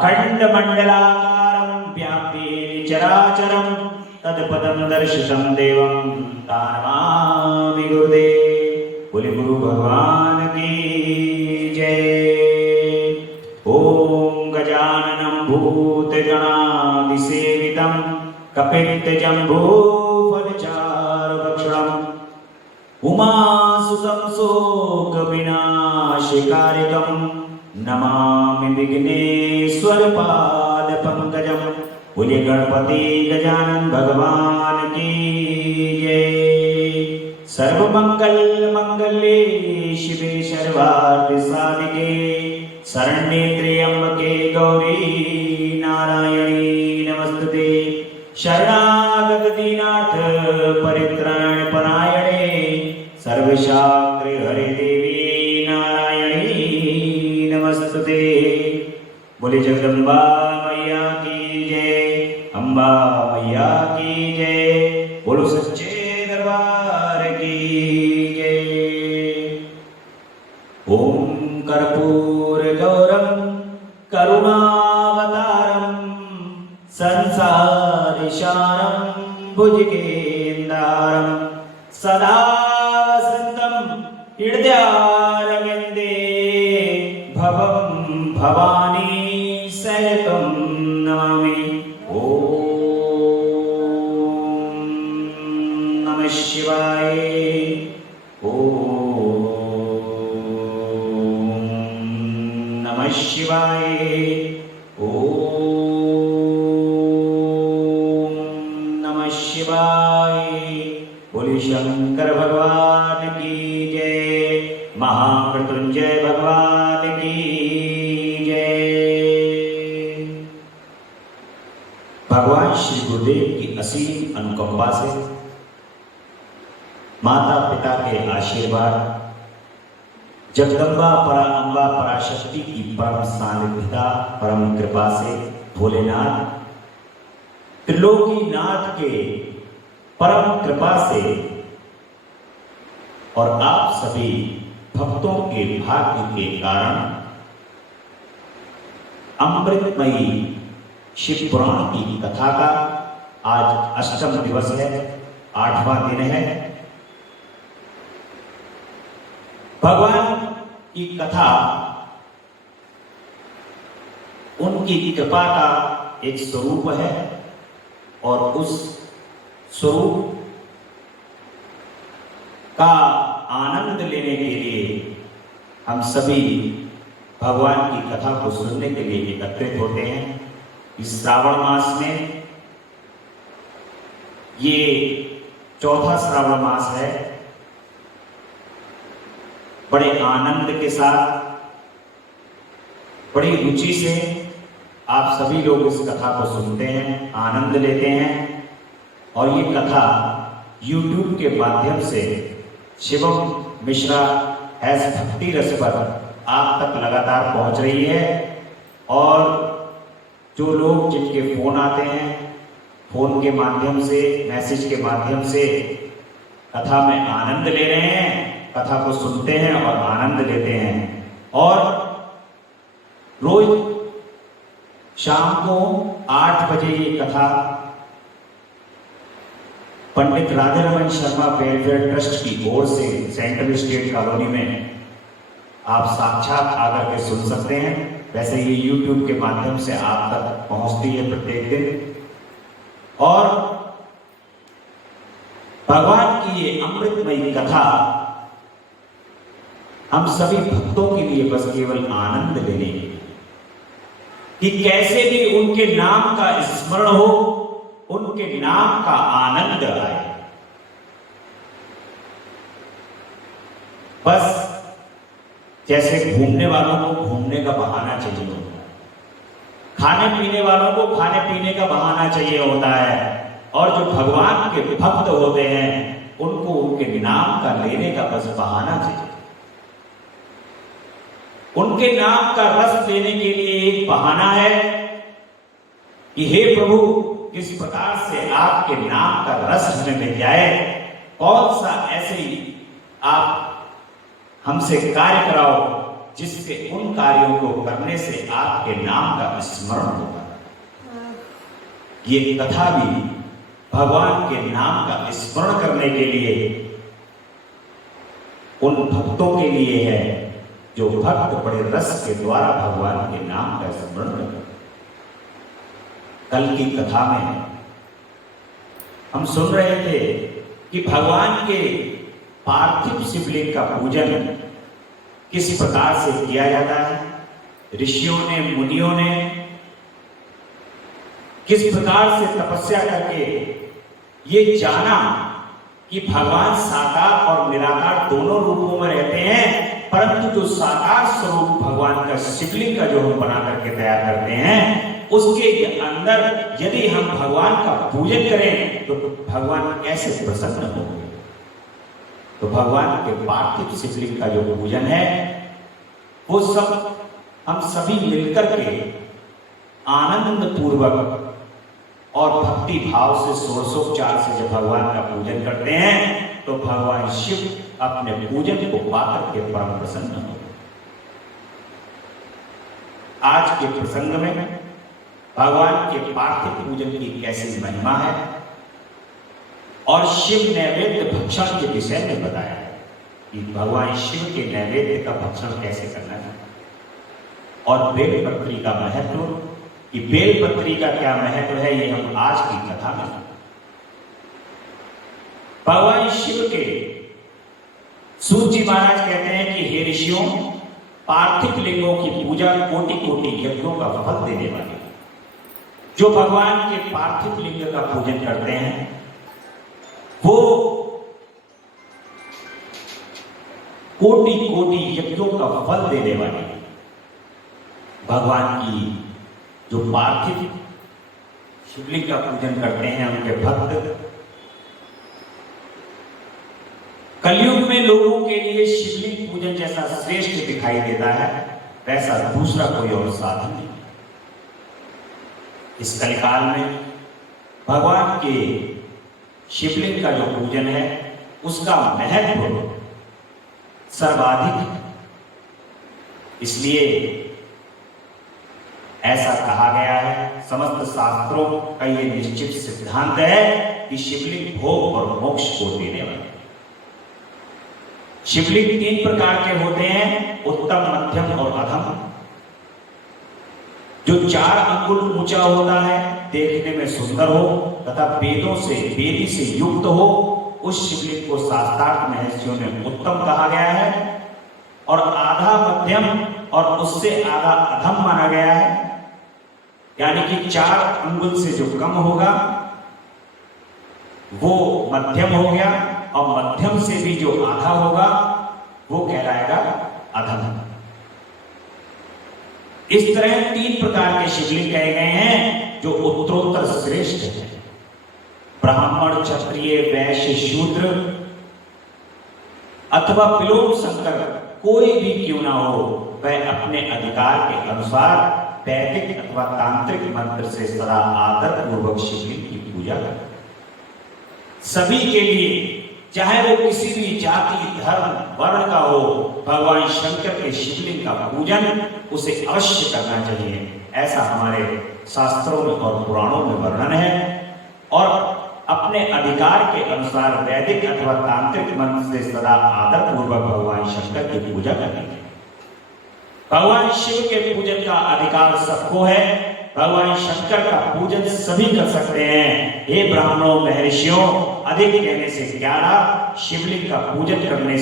अखण्डमण्डलाकारं व्याप्य चराचरं तत्पदं दर्शितं देवं तानमामि गुरुदेव। बोले गुरु भगवान की जय। ओम गजाननं भूतगणादिसेवितं कपित्तजम्बूफलचारुभक्षणम् उमासुतं शोकविनाशकारितं नमामि विघ्नेश्वरपादपङ्कजं। बोले गणपति गजानन भगवान की जय। सर्वमंगल मंगले शिवे सर्वार्थ साधिके शरण्ये त्र्यंबके गौरी नारायणी नमस्तुते। शरणागत दीनाथ परित्राण परायणे सर्वशास्त्र हरे देवी नारायणी नमस्तुते। बोले जगदम्बा मैया की जय, अम्बा मैया की जय। बोलो सच्चे दरबार की जय। ओम कर्पूर गौरम करुणावतारम संसारसारं भुजगेन्द्रं सदा वसन्तं हृदयारविन्दे भवं भवानी सहितं नमामि। ओम नमः शिवाय। ओम नमः शिवाय। बोले शंकर भगवान की जय, महामृत्युंजय भगवान की जय। भगवान श्री गुरुदेव की असीम अनुकंपा से, माता पिता के आशीर्वाद, जगदम्बा पराअंबा पराशक्ति की परम सानिध्यता परम कृपा से, भोलेनाथ त्रिलोकीनाथ के परम कृपा से और आप सभी भक्तों के भाग्य के कारण अमृतमयी शिव पुराण की कथा का आज अष्टम दिवस है, 8वां दिन है। भगवान की कथा उनकी कृपा का एक स्वरूप है और उस स्वरूप का आनंद लेने के लिए हम सभी भगवान की कथा को सुनने के लिए एकत्रित होते हैं। इस श्रावण मास में, ये चौथा श्रावण मास है, बड़े आनंद के साथ, बड़ी रुचि से आप सभी लोग इस कथा को सुनते हैं, आनंद लेते हैं। और ये कथा YouTube के माध्यम से शिवम मिश्रा एस भक्ति रस पर आप तक लगातार पहुंच रही है। और जो लोग जिनके फोन आते हैं, फोन के माध्यम से, मैसेज के माध्यम से कथा में आनंद ले रहे हैं, कथा को सुनते हैं और आनंद लेते हैं। और रोज शाम को 8 बजे ये कथा पंडित राधे रमन शर्मा वेलफेयर ट्रस्ट की ओर से सेंट्रल स्टेट कॉलोनी में आप साक्षात आकर के सुन सकते हैं। वैसे ये YouTube के माध्यम से आप तक पहुंचती है प्रत्येक दिन। और भगवान की ये अमृतमयी कथा हम सभी भक्तों के लिए बस केवल आनंद लेने कि कैसे भी उनके नाम का स्मरण हो, उनके नाम का आनंद आए। बस जैसे घूमने वालों को घूमने का बहाना चाहिए होता है, खाने पीने वालों को खाने पीने का बहाना चाहिए होता है, और जो भगवान के भक्त होते हैं उनको उनके नाम का लेने का बस बहाना चाहिए। उनके नाम का रस लेने के लिए एक बहाना है कि हे प्रभु, किस प्रकार से आपके नाम का रस हमें मिल जाए, कौन सा ऐसे ही आप हमसे कार्य कराओ जिससे उन कार्यों को करने से आपके नाम का स्मरण होगा। ये कथा भी भगवान के नाम का स्मरण करने के लिए उन भक्तों के लिए है जो भक्त बड़े रस के द्वारा भगवान के नाम का स्मरण करते। कल की कथा में हम सुन रहे थे कि भगवान के पार्थिव शिवलिंग का पूजन किस प्रकार से किया जाता है। ऋषियों ने, मुनियों ने किस प्रकार से तपस्या करके ये जाना कि भगवान साकार और निराकार दोनों रूपों में रहते हैं, परंतु जो साकार स्वरूप भगवान का शिवलिंग का जो हम बना करके तैयार करते हैं, उसके अंदर यदि हम भगवान का पूजन करें तो भगवान कैसे प्रसन्न होंगे। तो भगवान के पार्थिव शिवलिंग का जो पूजन है वो सब हम सभी मिलकर के आनंद पूर्वक और भक्ति भाव से षोडशोपचार से जब भगवान का पूजन करते हैं तो भगवान शिव अपने पूजन को पाकर के परम प्रसन्न हो। आज के प्रसंग में भगवान के पार्थिव पूजन की कैसी महिमा है और शिव नैवेद्य भक्षण के विषय में बताया है कि भगवान शिव के नैवेद्य का भक्षण कैसे करना है और बेलपत्री का महत्व, कि बेलपत्री का क्या महत्व है, ये हम आज की कथा में। भगवान शिव के सूत जी महाराज कहते हैं कि हे ऋषियों, पार्थिव लिंगों की पूजा कोटि कोटि यज्ञों का फल देने वाली। जो भगवान के पार्थिव लिंग का पूजन करते हैं वो कोटि कोटि यज्ञों का फल देने वाले। भगवान की जो पार्थिव शिवलिंग का पूजन करते हैं उनके भक्त, कलयुग में लोगों के लिए शिवलिंग पूजन जैसा श्रेष्ठ दिखाई देता है, वैसा दूसरा कोई और साधन नहीं। इस कलिकाल में भगवान के शिवलिंग का जो पूजन है उसका महत्व सर्वाधिक है। इसलिए ऐसा कहा गया है, समस्त शास्त्रों का ये निश्चित सिद्धांत है कि शिवलिंग भोग और मोक्ष को देने वाले। शिवलिंग 3 प्रकार के होते हैं, उत्तम, मध्यम और अधम। जो 4 अंगुल ऊंचा होता है, देखने में सुंदर हो तथा वेदी से युक्त हो, उस शिवलिंग को शास्त्रार्थ महर्षियों ने उत्तम कहा गया है। और आधा मध्यम और उससे आधा अधम माना गया है, यानी कि 4 अंगुल से जो कम होगा वो मध्यम हो गया और मध्यम से भी जो आधा होगा वो कहलाएगा अधम। इस तरह 3 प्रकार के शिवलिंग कहे गए हैं जो उत्तरोत्तर श्रेष्ठ है। ब्राह्मण, क्षत्रिय, वैश्य, शूद्र अथवा विलोम शंकर कोई भी क्यों ना हो, वह अपने अधिकार के अनुसार वैदिक अथवा तांत्रिक मंत्र से सदा आदर पूर्वक शिवलिंग की पूजा करे। सभी के लिए, चाहे वो किसी भी जाति, धर्म, वर्ण का हो, भगवान शंकर के शिवलिंग का पूजन उसे अवश्य करना चाहिए। ऐसा हमारे शास्त्रों में और पुराणों में वर्णन है। और अपने अधिकार के अनुसार वैदिक अथवा तांत्रिक मंत्र से सदा आदर पूर्वक भगवान शंकर की पूजा करनी चाहिए। भगवान शिव के पूजन का अधिकार सबको है। भगवान शंकर का पूजन सभी कर सकते हैं। हे ब्राह्मणों, महर्षियों, अधिक कहने से 11 शिवलिंग का पूजन करने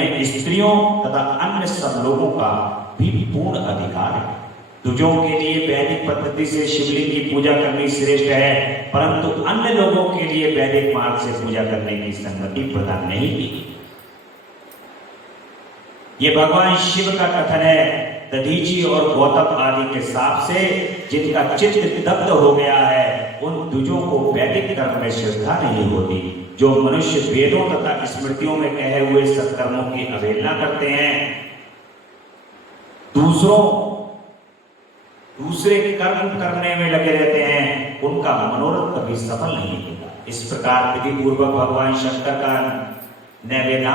में स्त्रियों तथा अन्य सब लोगों का भी पूर्ण अधिकार है। दुजों के लिए वैदिक पद्धति से शिवलिंग की पूजा करनी श्रेष्ठ है, परंतु अन्य लोगों के लिए वैदिक मार्ग से पूजा करने की संगति प्रदान नहीं की। ये भगवान शिव का कथन है। दधीची और गौतम आदि के साप से जिनका चित्त दग्ध हो गया है, उन दुजों को वैदिक कर्म में श्रद्धा नहीं होती। जो मनुष्य वेदों तथा स्मृतियों में कहे हुए सत्कर्मों की अवहेलना करते हैं, दूसरे कर्म करने में लगे रहते हैं, उनका मनोरथ कभी सफल नहीं होता। इस प्रकार विधि पूर्वक भगवान शंकर का नैवेद्य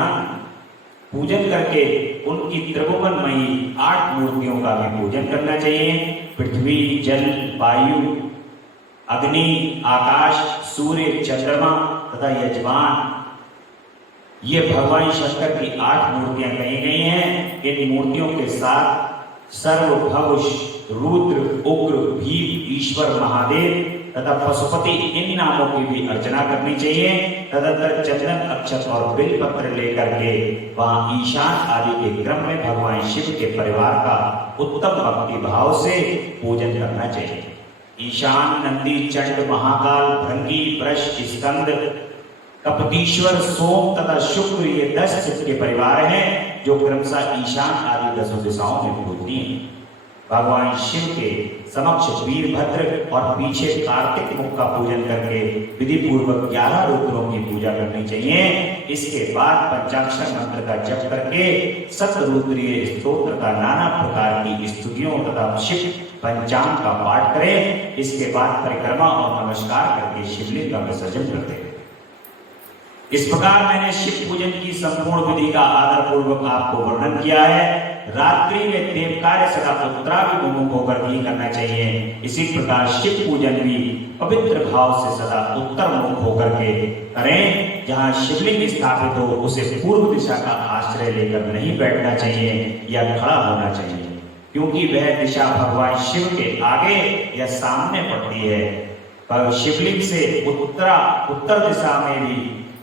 पूजन करके उनकी त्रिभुवनमयी 8 मूर्तियों का भी पूजन करना चाहिए। पृथ्वी, जल, वायु, अग्नि, आकाश, सूर्य, चंद्रमा तथा यजमान, ये भगवान शंकर की 8 मूर्तियां कही गई हैं। इन मूर्तियों के साथ सर्वभव, रुद्र, उग्र, भीम, ईश्वर, महादेव तथा पशुपति, इन नामों की भी अर्चना करनी चाहिए। तदंतर चंदन, अक्षत और बेलपत्र लेकर के वहां ईशान आदि के क्रम में भगवान शिव के परिवार का उत्तम भक्ति भाव से पूजन करना चाहिए। ईशान, नंदी, चंड, महाकाल, भृंगी, वृष, स्कंद, कपतीश्वर, सोम तथा शुक्र, ये 10 शिव के परिवार हैं जो क्रमशः ईशान आदि 10 दिशाओं में पूजती हैं। भगवान शिव के समक्ष वीरभद्र और पीछे कार्तिक मुख का पूजन करके विधि पूर्वक 11 रुद्रों की पूजा करनी चाहिए। इसके बाद पंचाक्षर मंत्र का जप करके सतरुद्रीय स्तोत्र का नाना प्रकार की स्तुतियों तथा शिव पंचांग का पाठ करें। इसके बाद परिक्रमा और नमस्कार करके शिवलिंग का विसर्जन करते हैं। इस प्रकार मैंने शिव पूजन की संपूर्ण विधि का आदर पूर्वक आपको वर्णन किया है। रात्रि में देव कार्य सदा उत्तराभिमुख होकर भी करना चाहिए। इसी प्रकार शिव पूजन भी पवित्र भाव से सदा उत्तर मुख होकर के करें। जहाँ शिवलिंग स्थापित हो उसे पूर्व दिशा का आश्रय लेकर नहीं बैठना चाहिए या खड़ा होना चाहिए, क्योंकि वह दिशा भगवान शिव के आगे या सामने पड़ती है। पर शिवलिंग से उत्तर दिशा में भी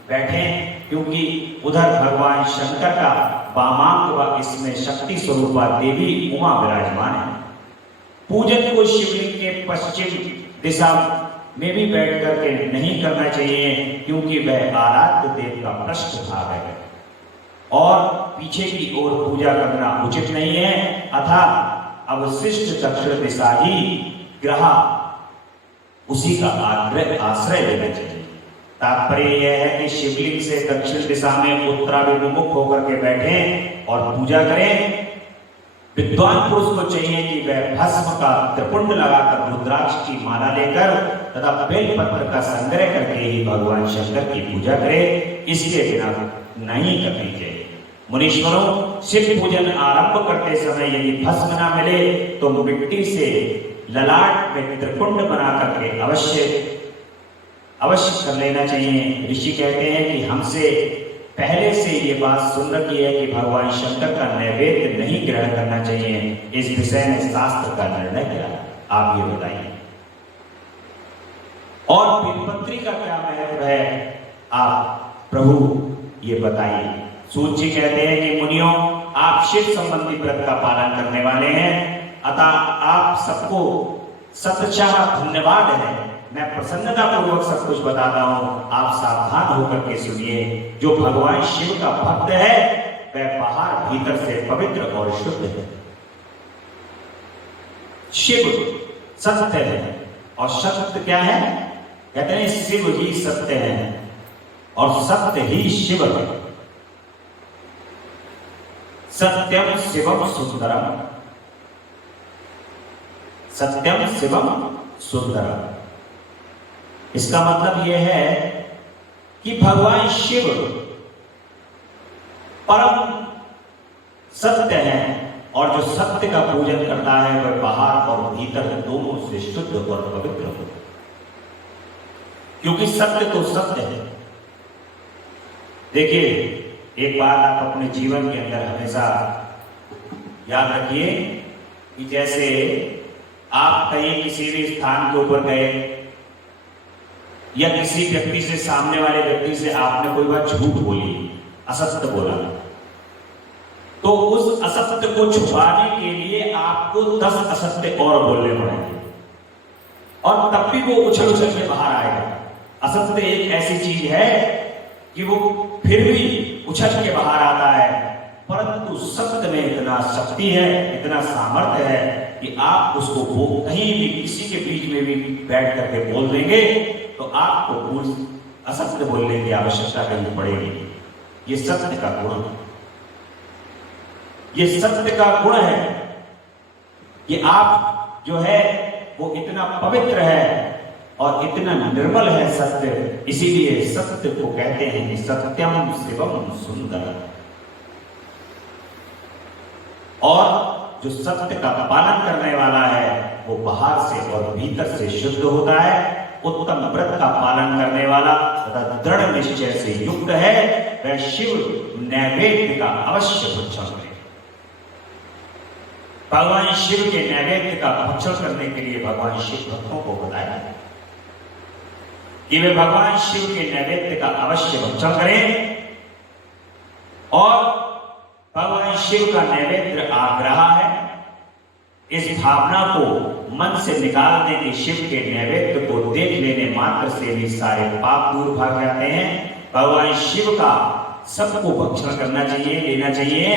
बैठें, क्योंकि उधर भगवान शंकर का वामांग व इसमें शक्ति स्वरूपा देवी उमा विराजमान है। पूजन को शिवलिंग के पश्चिम दिशा में भी बैठ करके नहीं करना चाहिए, क्योंकि वह आराध्य देव का पृष्ठ भाग है और पीछे की ओर पूजा करना उचित नहीं है। अतः अवशिष्ट दक्षिण दिशा ही ग्रह उसी का आश्रय लेना चाहिए। तात्पर्य यह है कि शिवलिंग से दक्षिण दिशा में उत्तराभिमुख होकर के बैठें और पूजा करें। विद्वान पुरुष को चाहिए कि वह भस्म का त्रिपुंड लगाकर रुद्राक्ष की माला लेकर तथा बेलपत्र का संग्रह करके ही भगवान शंकर की पूजा करे। इसके बिना नहीं करनी चाहिए। मुनीश्वरों, शिव पूजन आरंभ करते समय यदि भस्म ना मिले तो मिट्टी से ललाट में त्रिपुंड बना करके अवश्य कर लेना चाहिए। ऋषि कहते हैं कि हमसे पहले से ये बात सुन रखी है कि भगवान शंकर का नैवेद्य नहीं ग्रहण करना चाहिए। इस विषय में शास्त्र का निर्णय क्या है, आप ये बताइए। और बेलपत्री का क्या महत्व है, आप प्रभु ये बताइए। सूत जी कहते हैं कि मुनियों, आप शिव संबंधी व्रत का पालन करने वाले हैं, अतः आप सबको सतशाह धन्यवाद है। मैं प्रसन्नता पूर्वक सब कुछ बताता हूं, आप सावधान होकर के सुनिए। जो भगवान शिव का भक्त है वह बाहर भीतर से पवित्र और शुद्ध है। शिव सत्य है और सत्य क्या है, कहते हैं शिव ही सत्य है और सत्य ही शिव है। सत्यम शिवम सुंदरम, सत्यम शिवम सुंदरम। इसका मतलब यह है कि भगवान शिव परम सत्य है और जो सत्य का पूजन करता है वह बाहर और भीतर दोनों से शुद्ध और पवित्र हो, क्योंकि सत्य तो सत्य है। देखिए, एक बात आप अपने जीवन के अंदर हमेशा याद रखिए कि जैसे आप कहीं किसी भी स्थान के ऊपर गए या किसी व्यक्ति से, सामने वाले व्यक्ति से आपने कोई बात झूठ बोली, असत्य बोला, तो उस असत्य को छुपाने के लिए आपको 10 असत्य और बोलने पड़ेंगे और तब भी वो उछल उछल के बाहर आएगा। असत्य एक ऐसी चीज है कि वो फिर भी उछल के बाहर आता है, परंतु सत्य में इतना शक्ति है, इतना सामर्थ्य है कि आप उसको कहीं भी किसी के बीच में भी बैठ करके बोल देंगे तो आपको असत्य बोलने की आवश्यकता नहीं पड़ेगी। ये सत्य का गुण, ये सत्य का गुण है। ये आप जो है वो इतना पवित्र है और इतना निर्मल है सत्य, इसीलिए सत्य को कहते हैं कि सत्यम शिवम सुंदर। और जो सत्य का पालन करने वाला है वो बाहर से और भीतर से शुद्ध होता है। उत्तम व्रत का पालन करने वाला तथा दृढ़ निश्चय से युक्त है, वह शिव नैवेद्य का अवश्य भक्षण करे। भगवान शिव के नैवेद्य का भक्षण करने के लिए भगवान शिव भक्तों को बताया कि वे भगवान शिव के नैवेद्य का अवश्य भक्षण करें। और भगवान शिव का नैवेद्य आग्रह है। इस भावना को मन से निकालने की शिव के नैवेद्य को देख लेने मात्र से भी सारे पाप दूर भाग जाते हैं। भगवान शिव का सबको भक्षण करना चाहिए, लेना चाहिए।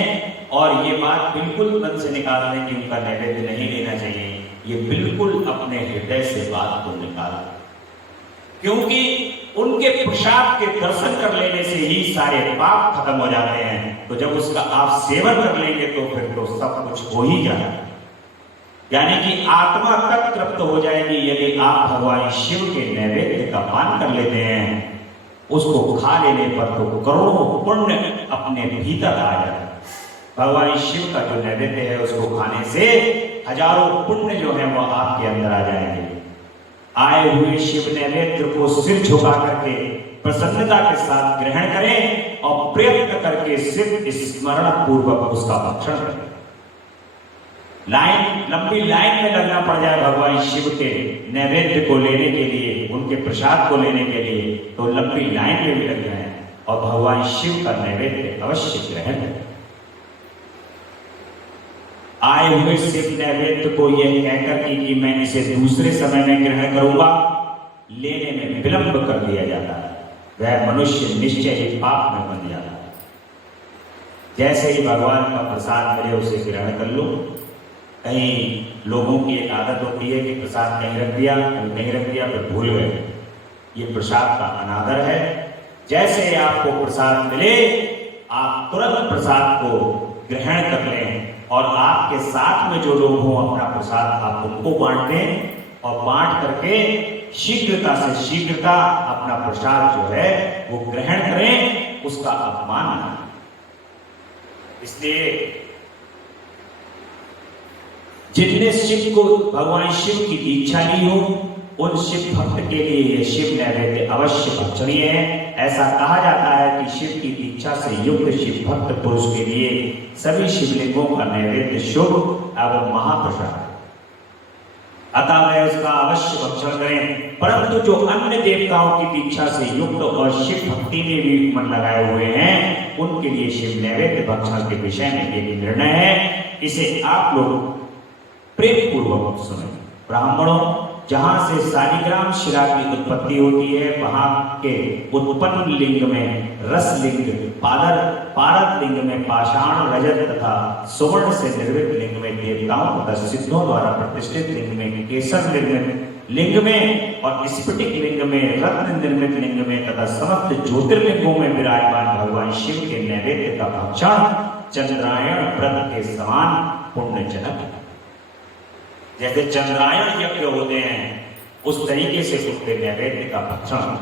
और ये बात बिल्कुल मन से निकालने की उनका नैवेद्य नहीं लेना चाहिए, ये बिल्कुल अपने हृदय से बात को निकाला, क्योंकि उनके प्रसाद के दर्शन कर लेने से ही सारे पाप खत्म हो जाते हैं। तो जब उसका आप सेवन कर लेंगे तो फिर तो सब कुछ हो ही जाएगा, यानी कि आत्मा तक तृप्त हो जाएगी। यदि आप भगवान शिव के नैवेद्य का पान कर लेते हैं, उसको खा लेने पर तो करोड़ों पुण्य अपने भीतर आ जाते हैं। भगवान शिव का जो नैवेद्य है उसको खाने से हजारों पुण्य जो है वो आपके अंदर आ जाएंगे। आए हुए शिव नैवेद्य को सिर झुका करके प्रसन्नता के साथ ग्रहण करें और प्रयत्न करके सिर्फ स्मरण पूर्वक उसका भक्षण करें। लंबी लाइन में लगना पड़ जाए भगवान शिव के नैवेद्य को लेने के लिए, उनके प्रसाद को लेने के लिए, तो लंबी लाइन में भी लग जाए और भगवान शिव का नैवेद्य अवश्य ग्रहण करें। आए हुए शिव नैवेद्य को यह कहकर कि मैं इसे दूसरे समय में ग्रहण करूंगा, लेने में विलंब कर दिया जाता है। वह मनुष्य निश्चय ही पाप में बन जाता है। जैसे ही भगवान का प्रसाद मिले उसे ग्रहण कर लो। कहीं लोगों की एक आदत होती है कि प्रसाद कहीं रख दिया, कहीं रख दिया, फिर भूल गए। ये प्रसाद का अनादर है। जैसे ही आपको प्रसाद मिले आप तुरंत प्रसाद को ग्रहण कर लें और आपके साथ में जो लोग हों अपना प्रसाद आप उनको बांट दें और बांट करके शीघ्रता से शीघ्रता अपना प्रसाद जो है वो ग्रहण करें, उसका अपमान न करें। इसलिए जिनने शिव को भगवान शिव की दीक्षा ली हो उन शिव भक्त के लिए यह शिव नैवेद्य अवश्य भक्षणीय है। ऐसा कहा जाता है कि शिव की दीक्षा से युक्त शिव भक्त पुरुष के लिए सभी शिवलिंगों का नैवेद्य शुभ एवं महाप्रसाद, अतः वह उसका अवश्य भक्षण करें। परंतु जो अन्य देवताओं की दीक्षा से युक्त और शिव भक्ति में भी मन लगाए हुए हैं उनके लिए शिव नैवेद्य भक्षण के विषय में एक निर्णय है। इसे आप लोग प्रेम पूर्वक सुने। ब्राह्मणों, जहां से शालिग्राम शिला की उत्पत्ति होती है वहां के उत्पन्न लिंग में रस लिंग, पारद लिंग में पाषाण, रजत तथा सुवर्ण से निर्मित लिंग में देवताओं तथा सिद्धों द्वारा प्रतिष्ठित लिंग में केसर लिंग में और स्फटिक लिंग में रत्न निर्मित लिंग में तथा समस्त ज्योतिर्लिंगों में विराजमान भगवान शिव के नैवेद्य का भक्षण चंद्रायण व्रत के समान पुण्यजनक है। जैसे चंद्रायण यज्ञ होते हैं उस तरीके से उनके नैवेद्य का भक्षण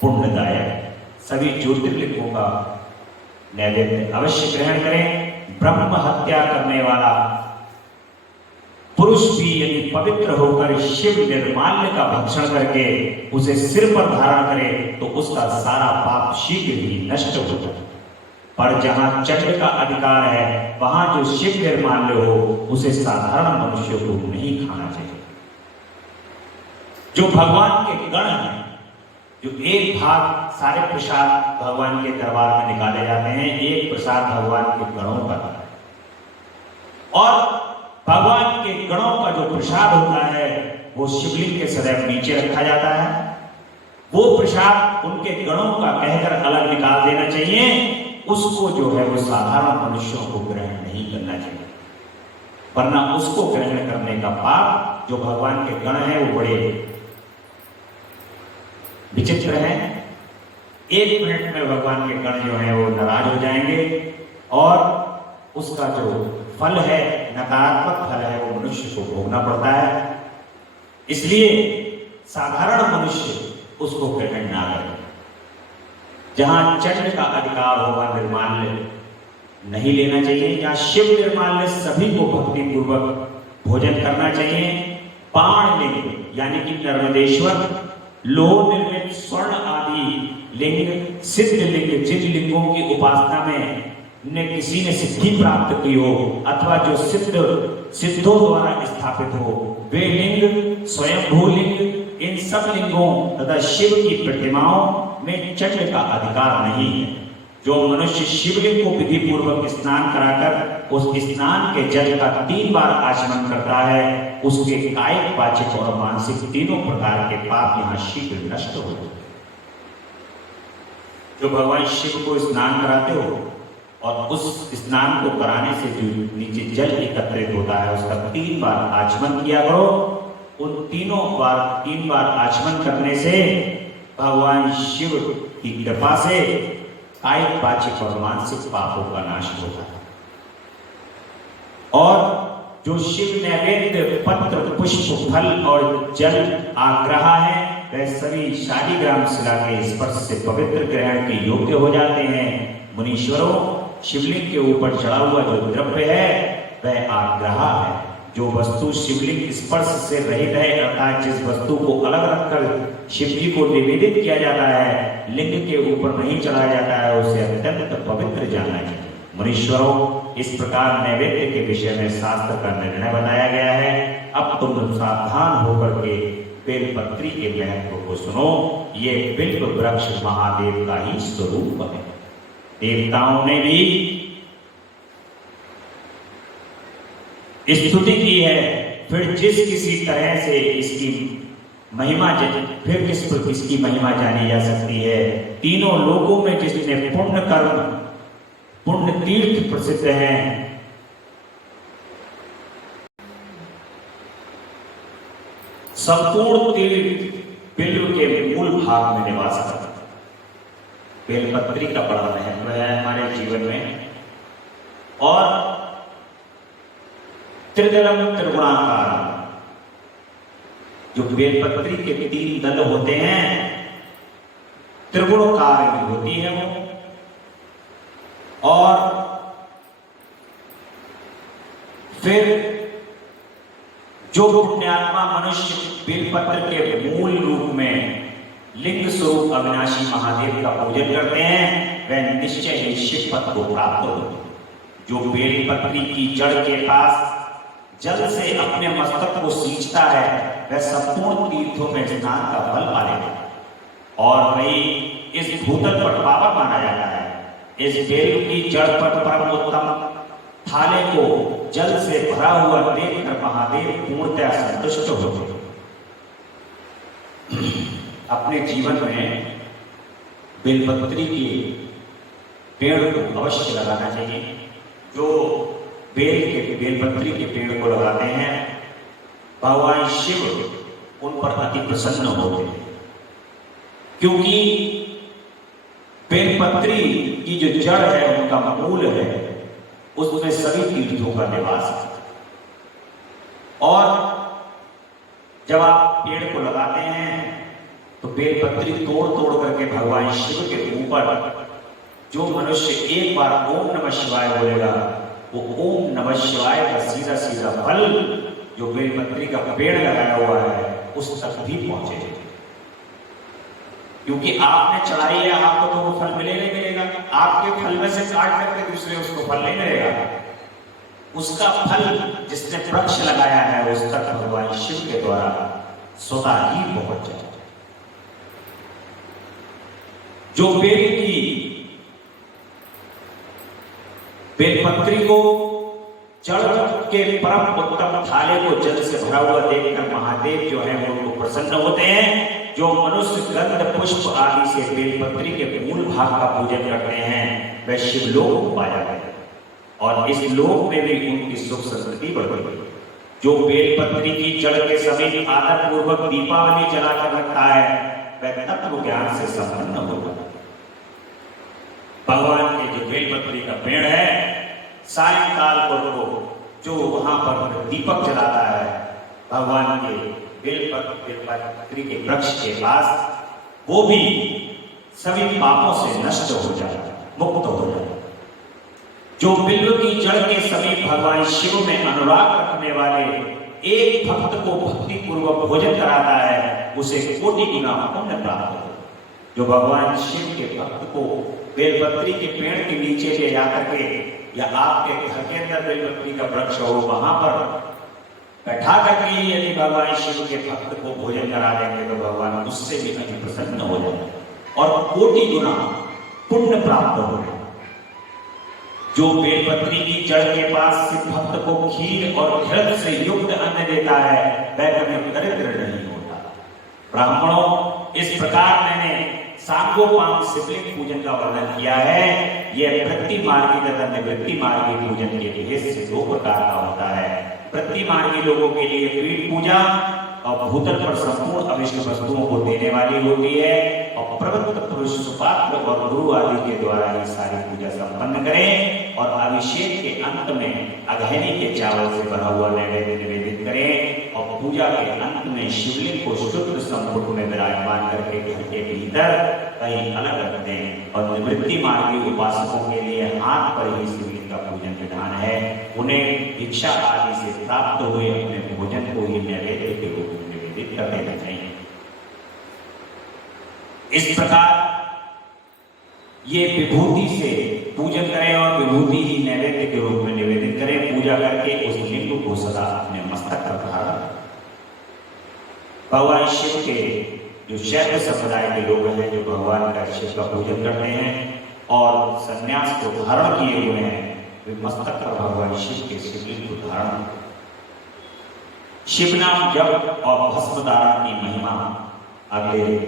पुण्यदायक है। सभी ज्योतिर्लिंगों का नैवेद्य अवश्य ग्रहण करें। ब्रह्म हत्या करने वाला पुरुष भी यदि पवित्र होकर शिव निर्माल्य का भक्षण करके उसे सिर पर धारण करे तो उसका सारा पाप शीघ्र ही नष्ट हो जाता है। पर जहां चंड का अधिकार है वहां जो शिव निर्माल्य हो उसे साधारण मनुष्य को नहीं खाना चाहिए। जो भगवान के गण हैं, जो एक भाग सारे प्रसाद भगवान के दरबार में निकाले जाते हैं, एक प्रसाद भगवान के गणों का और भगवान के गणों का जो प्रसाद होता है वो शिवलिंग के सदैव नीचे रखा जाता है। वो प्रसाद उनके गणों का कहकर अलग निकाल देना चाहिए। उसको जो है वो साधारण मनुष्यों को ग्रहण नहीं करना चाहिए, वरना उसको ग्रहण करने का पाप जो भगवान के गण हैं वो बड़े विचित्र हैं। 1 मिनट में भगवान के गण जो हैं वो नाराज हो जाएंगे और उसका जो फल है, नकारात्मक फल है, वो मनुष्य को भोगना पड़ता है। इसलिए साधारण मनुष्य उसको ग्रहण ना करे। जहां चंड का अधिकार होगा निर्माल्य, नहीं लेना चाहिए। या शिव निर्माल्य सभी को भक्ति पूर्वक भोजन करना चाहिए। पाण लिंग यानी कि नर्मदेश्वर, लोह निर्मित स्वर्ण आदि लिंग, सिद्ध लिंग, जिन लिंगों की उपासना में किसी ने सिद्धि प्राप्त की हो अथवा जो सिद्धों द्वारा स्थापित हो, वे लिंग, स्वयंभू लिंग, इन सब लिंगों तथा शिव की प्रतिमाओं में चंड का अधिकार नहीं है। जो मनुष्य शिवलिंग को विधि पूर्वक स्नान कराकर उस स्नान के जल का 3 बार आचमन करता है, उसके कायिक, वाचिक और मानसिक तीनों प्रकार के पाप यहाँ शीघ्र नष्ट हो जाते। जो भगवान शिव को स्नान कराते हो और उस स्नान को कराने से जो नीचे जल एकत्रित होता है उसका 3 बार आचमन किया करो। उन 3 बार आचमन करने से भगवान शिव की कृपा से कायिक, वाचिक और मानसिक पापों का नाश होता है। और जो शिव नैवेद्य पत्र, पुष्प, फल और जल आग्रह है, वह सभी शालिग्राम शिला के स्पर्श से पवित्र ग्रहण के योग्य हो जाते हैं। मुनीश्वरों, शिवलिंग के ऊपर चढ़ा हुआ जो द्रव्य है वह आग्रह है। जो वस्तु शिवलिंग स्पर्श से रहित है, अर्थात जिस वस्तु को अलग रखकर शिव जी को निवेदित किया जाता है, लिंग के ऊपर नहीं चढ़ाया जाता है, उसे अत्यंत पवित्र जाना चाहिए। मुनीश्वरों, इस प्रकार नैवेद्य के विषय में शास्त्र का निर्णय बताया गया है। अब तुम सावधान होकर के बेलपत्री के महत्व को सुनो। ये बिल्व वृक्ष महादेव का ही स्वरूप है। देवताओं ने भी स्तुति की है, फिर जिस किसी तरह से इसकी महिमा फिर किस पर इसकी महिमा जानी जा सकती है। तीनों लोकों में जिसने पुण्य कर्म, पुण्य तीर्थ प्रसिद्ध हैं, संपूर्ण तीर्थ बिल्व के मूल भाग में निवास करता है। बेलपत्री का बड़ा महत्व है हमारे जीवन में। और त्रिदलम त्रिगुणाकार, जो बेलपत्री के 3 दल होते हैं, त्रिगुणकार भी होती है वो। और फिर जो पुण्यात्मा मनुष्य बेलपत्र के मूल रूप में लिंग स्वरूप अविनाशी महादेव का पूजन करते हैं, वह निश्चय ही शिव पद को प्राप्त होते हैं। जो बेलपत्री की जड़ के पास जल से अपने मस्तक को सींचता है, वह संपूर्ण तीर्थों में स्नान का फल पालेगा। और वही इस भूतल पर पावन माना जाता है। इस बेल की जड़ पर परम उत्तम थाले को जल से भरा हुआ देखकर महादेव पूर्णतः संतुष्ट होते। अपने जीवन में बेलपत्री के पेड़ को अवश्य लगाना चाहिए। जो बेलपत्री के पेड़ को लगाते हैं, भगवान शिव उन पर अति प्रसन्न होते हैं, क्योंकि बेलपत्री की जो जड़ है, उनका मूल है, उसमें सभी तीर्थों का निवास है। और जब आप पेड़ को लगाते हैं तो बेलपत्री तोड़ तोड़ करके भगवान शिव के ऊपर, जो मनुष्य एक बार ओम नमः शिवाय बोलेगा, वो ओम नमः शिवाय का सीधा सीधा फल जो बेलपत्री का पेड़ लगाया हुआ है उस तक भी पहुंचे। क्योंकि आपने चढ़ाई है, आपको तो वो फल मिलेगा ही मिलेगा। आपके फल में से काट करके दूसरे उसको फल नहीं मिलेगा। उसका फल जिसने वृक्ष लगाया है उस तक भगवान शिव के द्वारा स्वतः ही पहुंच जाए। जो बेलपत्री को जड़ के परम उत्तम थाले को जल से भरा हुआ देखकर महादेव जो है उनको प्रसन्न होते हैं। जो मनुष्य गंध पुष्प आदि से बेलपत्री के मूल भाग का पूजन करते हैं, वह शिवलोक को पा जाते हैं और इस लोक में भी उनकी सुख समृद्धि बढ़ती है। जो बेलपत्री की जड़ के समीप आदर पूर्वक दीपावली जलाकर रखता है, वह तत्व ज्ञान से संपन्न होता है। भगवान के जो बेलपत्री का पेड़ है, सायंकाल को जो वहां पर दीपक जलाता है भगवान के बेलपत्री के वृक्ष के पास, वो भी सभी पापों से नष्ट हो जाए, मुक्त हो जाए। जो बिल्व की जड़ के समीप भगवान शिव में अनुराग रखने वाले एक भक्त को भक्ति पूर्वक भोजन कराता है, उसे कोटि गुना पुण्य प्राप्त हो। जो भगवान शिव के भक्त को बेलपत्री के पेड़ के नीचे ले जाकर के या आपके घर के अंदर बेलपत्री का वृक्ष हो, वहां पर बैठा करके यदि भगवान शिव के भक्त को भोजन करा देंगे तो भगवान उससे भी अति प्रसन्न हो जाएंगे और कोटि गुना पुण्य प्राप्त होगा। जो बेलपत्री की जड़ के पास शिव भक्त को खीर और घृत से युक्त अन्न देता है वह कभी दरिद्र नहीं होता। ब्राह्मणों, इस प्रकार मैंने सांगोपांग शिवलिंग पूजन का वर्णन किया है। यह वृत्ति मार्गी तथा निवृत्ति मार्गी पूजन के भेद से दो प्रकार का होता है। वृत्ति मार्गी लोगों के लिए पीठ पूजा और भूतल पर संपूर्ण अविष्ट वस्तुओं को देने वाली होती है और प्रवृत्त पुरुष सुपात्र और गुरु आदि के द्वारा ये सारी पूजा संपन्न करें और अभिषेक के अंत में अघैनी के चावल से बना हुआ नैवेद्य निवेदित करें और पूजा के अंत में शिवलिंग को शुद्ध संपुट में विराजमान करके घर के भीतर कहीं अलग रख दें। और निवृत्ति मार्गी उपासकों के लिए हाथ पर ही शिवलिंग का पूजन विधान है। उन्हें भिक्षा आदि से प्राप्त हुए अपने भोजन को ही नैवेद्य के रूप में निवेदित कर देना चाहिए। इस प्रकार ये विभूति से पूजन करें और विभूति ही नैवेद्य के रूप में निवेदित करें। पूजा करके उस लिंग को सदा अपने मस्तक पर धारण करें। भगवान शिव के जो शैव संप्रदाय के लोग हैं, जो भगवान का शिव का पूजन करते हैं और संन्यास को धारण किए हुए हैं, वे मस्तक पर भगवान शिव के शिवलिंग को धारण। शिव नाम जप और भस्म धारण की महिमा अगले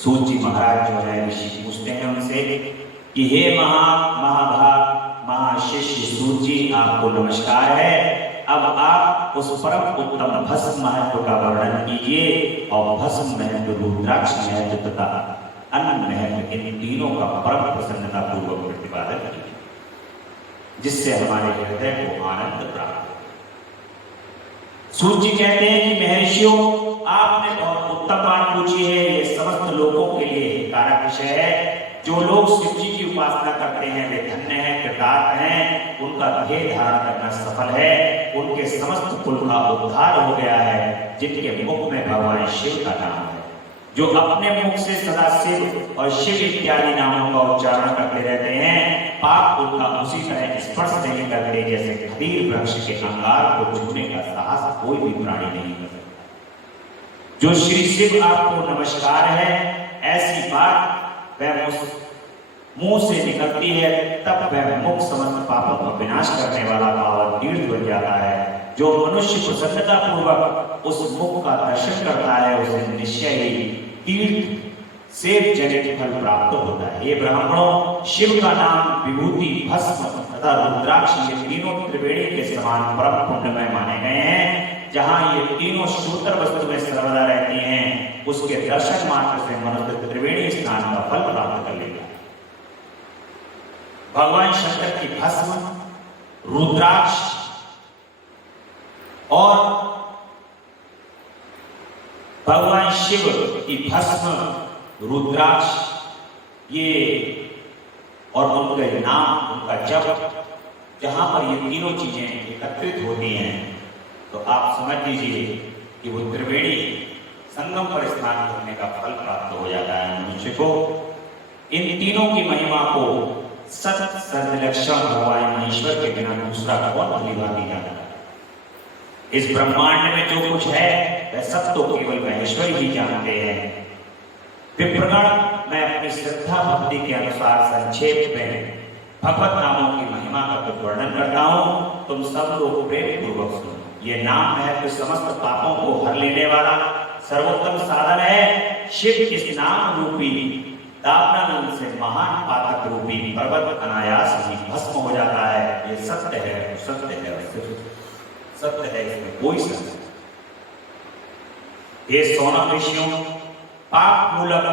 सूत जी महाराज जो है ऋषि पूछते हैं उनसे कि हे महाभाग महाशिष्य सूत जी, आपको नमस्कार है। अब आप उस परम उत्तम भस्म महत्व का वर्णन कीजिए और भस्म महत्व, रुद्राक्ष महत्व तथा अन्न महत्व, इन तीनों का परम प्रसन्नता पूर्वक प्रतिपादन कीजिए, जिससे हमारे हृदय को आनंद प्राप्त हो। सूत जी कहते हैं कि महर्षियों, आपने बहुत उत्तम बात पूछी है। ये समस्त लोगों के लिए हितकारक विषय है। जो लोग शिव जी की उपासना करते हैं वे धन्य हैं, कृतार्थ हैं, उनका ध्येय धारण करना सफल है, उनके समस्त कुल का उद्धार हो गया है, जिनके मुख में भगवान शिव का नाम है। जो अपने मुख से सदा शिव और शिव इत्यादि नामों का उच्चारण करते रहते हैं, पाप उनका उसी तरह स्पर्श नहीं करते जैसे खदीर वृक्ष के अंगार को छूने का साहस कोई भी प्राणी नहीं कर सकता। जो श्री शिव आपको नमस्कार है, ऐसी बात वह मुंह से निकलती है, तब वह मुख समस्त पापों का विनाश करने वाला पावन तीर्थ बन जाता है। जो मनुष्य प्रसन्नता पूर्वक उस मुख का दर्शन करता है, उसे निश्चय ही तीर्थ से जनित फल प्राप्त होता है। ये ब्राह्मणों, शिव का नाम, विभूति, भस्म तथा रुद्राक्ष, ये तीनों त्रिवेणी के समान परम पुण्यमय माने गए हैं। जहां ये तीनों शूद्र वस्तु में सर्वदा रहती हैं, उसके दर्शन मात्र से मनुष्य त्रिवेणी स्नान का फल प्राप्त कर लेगा। भगवान शंकर की भस्म, रुद्राक्ष और भगवान शिव की भस्म, रुद्राक्ष, ये और उनके नाम, उनका जप, जहां पर ये तीनों चीजें एकत्रित होती हैं, तो आप समझ लीजिए कि वो त्रिवेणी संगम पर स्नान करने का फल प्राप्त हो जाता है मनुष्य को। इन तीनों की महिमा को सत सदलक्षण भगवान महेश्वर के बिना दूसरा कौन भली भांति जानता है। इस ब्रह्मांड में जो कुछ है वह सब तो केवल महेश्वर ही जानते हैं। विप्रगण, मैं अपनी श्रद्धा भक्ति के अनुसार संक्षेप में भगवत नामों की महिमा का कुछ वर्णन करता हूँ, तुम सब लोग प्रेम पूर्वक सुनो। ये नाम है तो समस्त पापों को हर लेने वाला सर्वोत्तम साधन है। शिव इस नाम रूपी दावानल से महान पातक रूपी पर्वत अनायास ही भस्म हो जाता है। ये सत्य है, सत्य है, सत्य है, इसमें कोई सत्य। ये सोना ऋषियों, पाप मूलक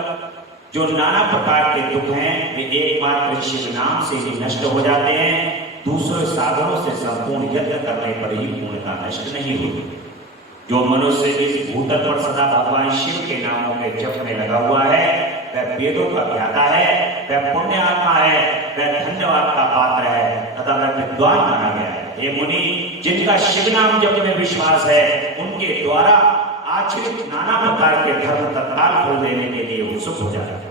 जो नाना प्रकार के दुख हैं, वे एकमात्र शिव नाम से ही नष्ट हो जाते हैं। दूसरे साधनों से संपूर्ण यत्न करने पर ही पूर्णता नष्ट नहीं होती। जो मनुष्य इस भूतल पर सदा भगवान शिव के नामों के जप में लगा हुआ है, वह वेदों का ज्ञाता है, वह पुण्य आत्मा है, वह धन्यवाद का पात्र है तथा वह विद्वान माना गया है। हे मुनि, जिनका शिव नाम जप में विश्वास है, उनके द्वारा आचरित नाना प्रकार के धर्म तत्काल फल देने के लिए उत्सुक हो जाता है।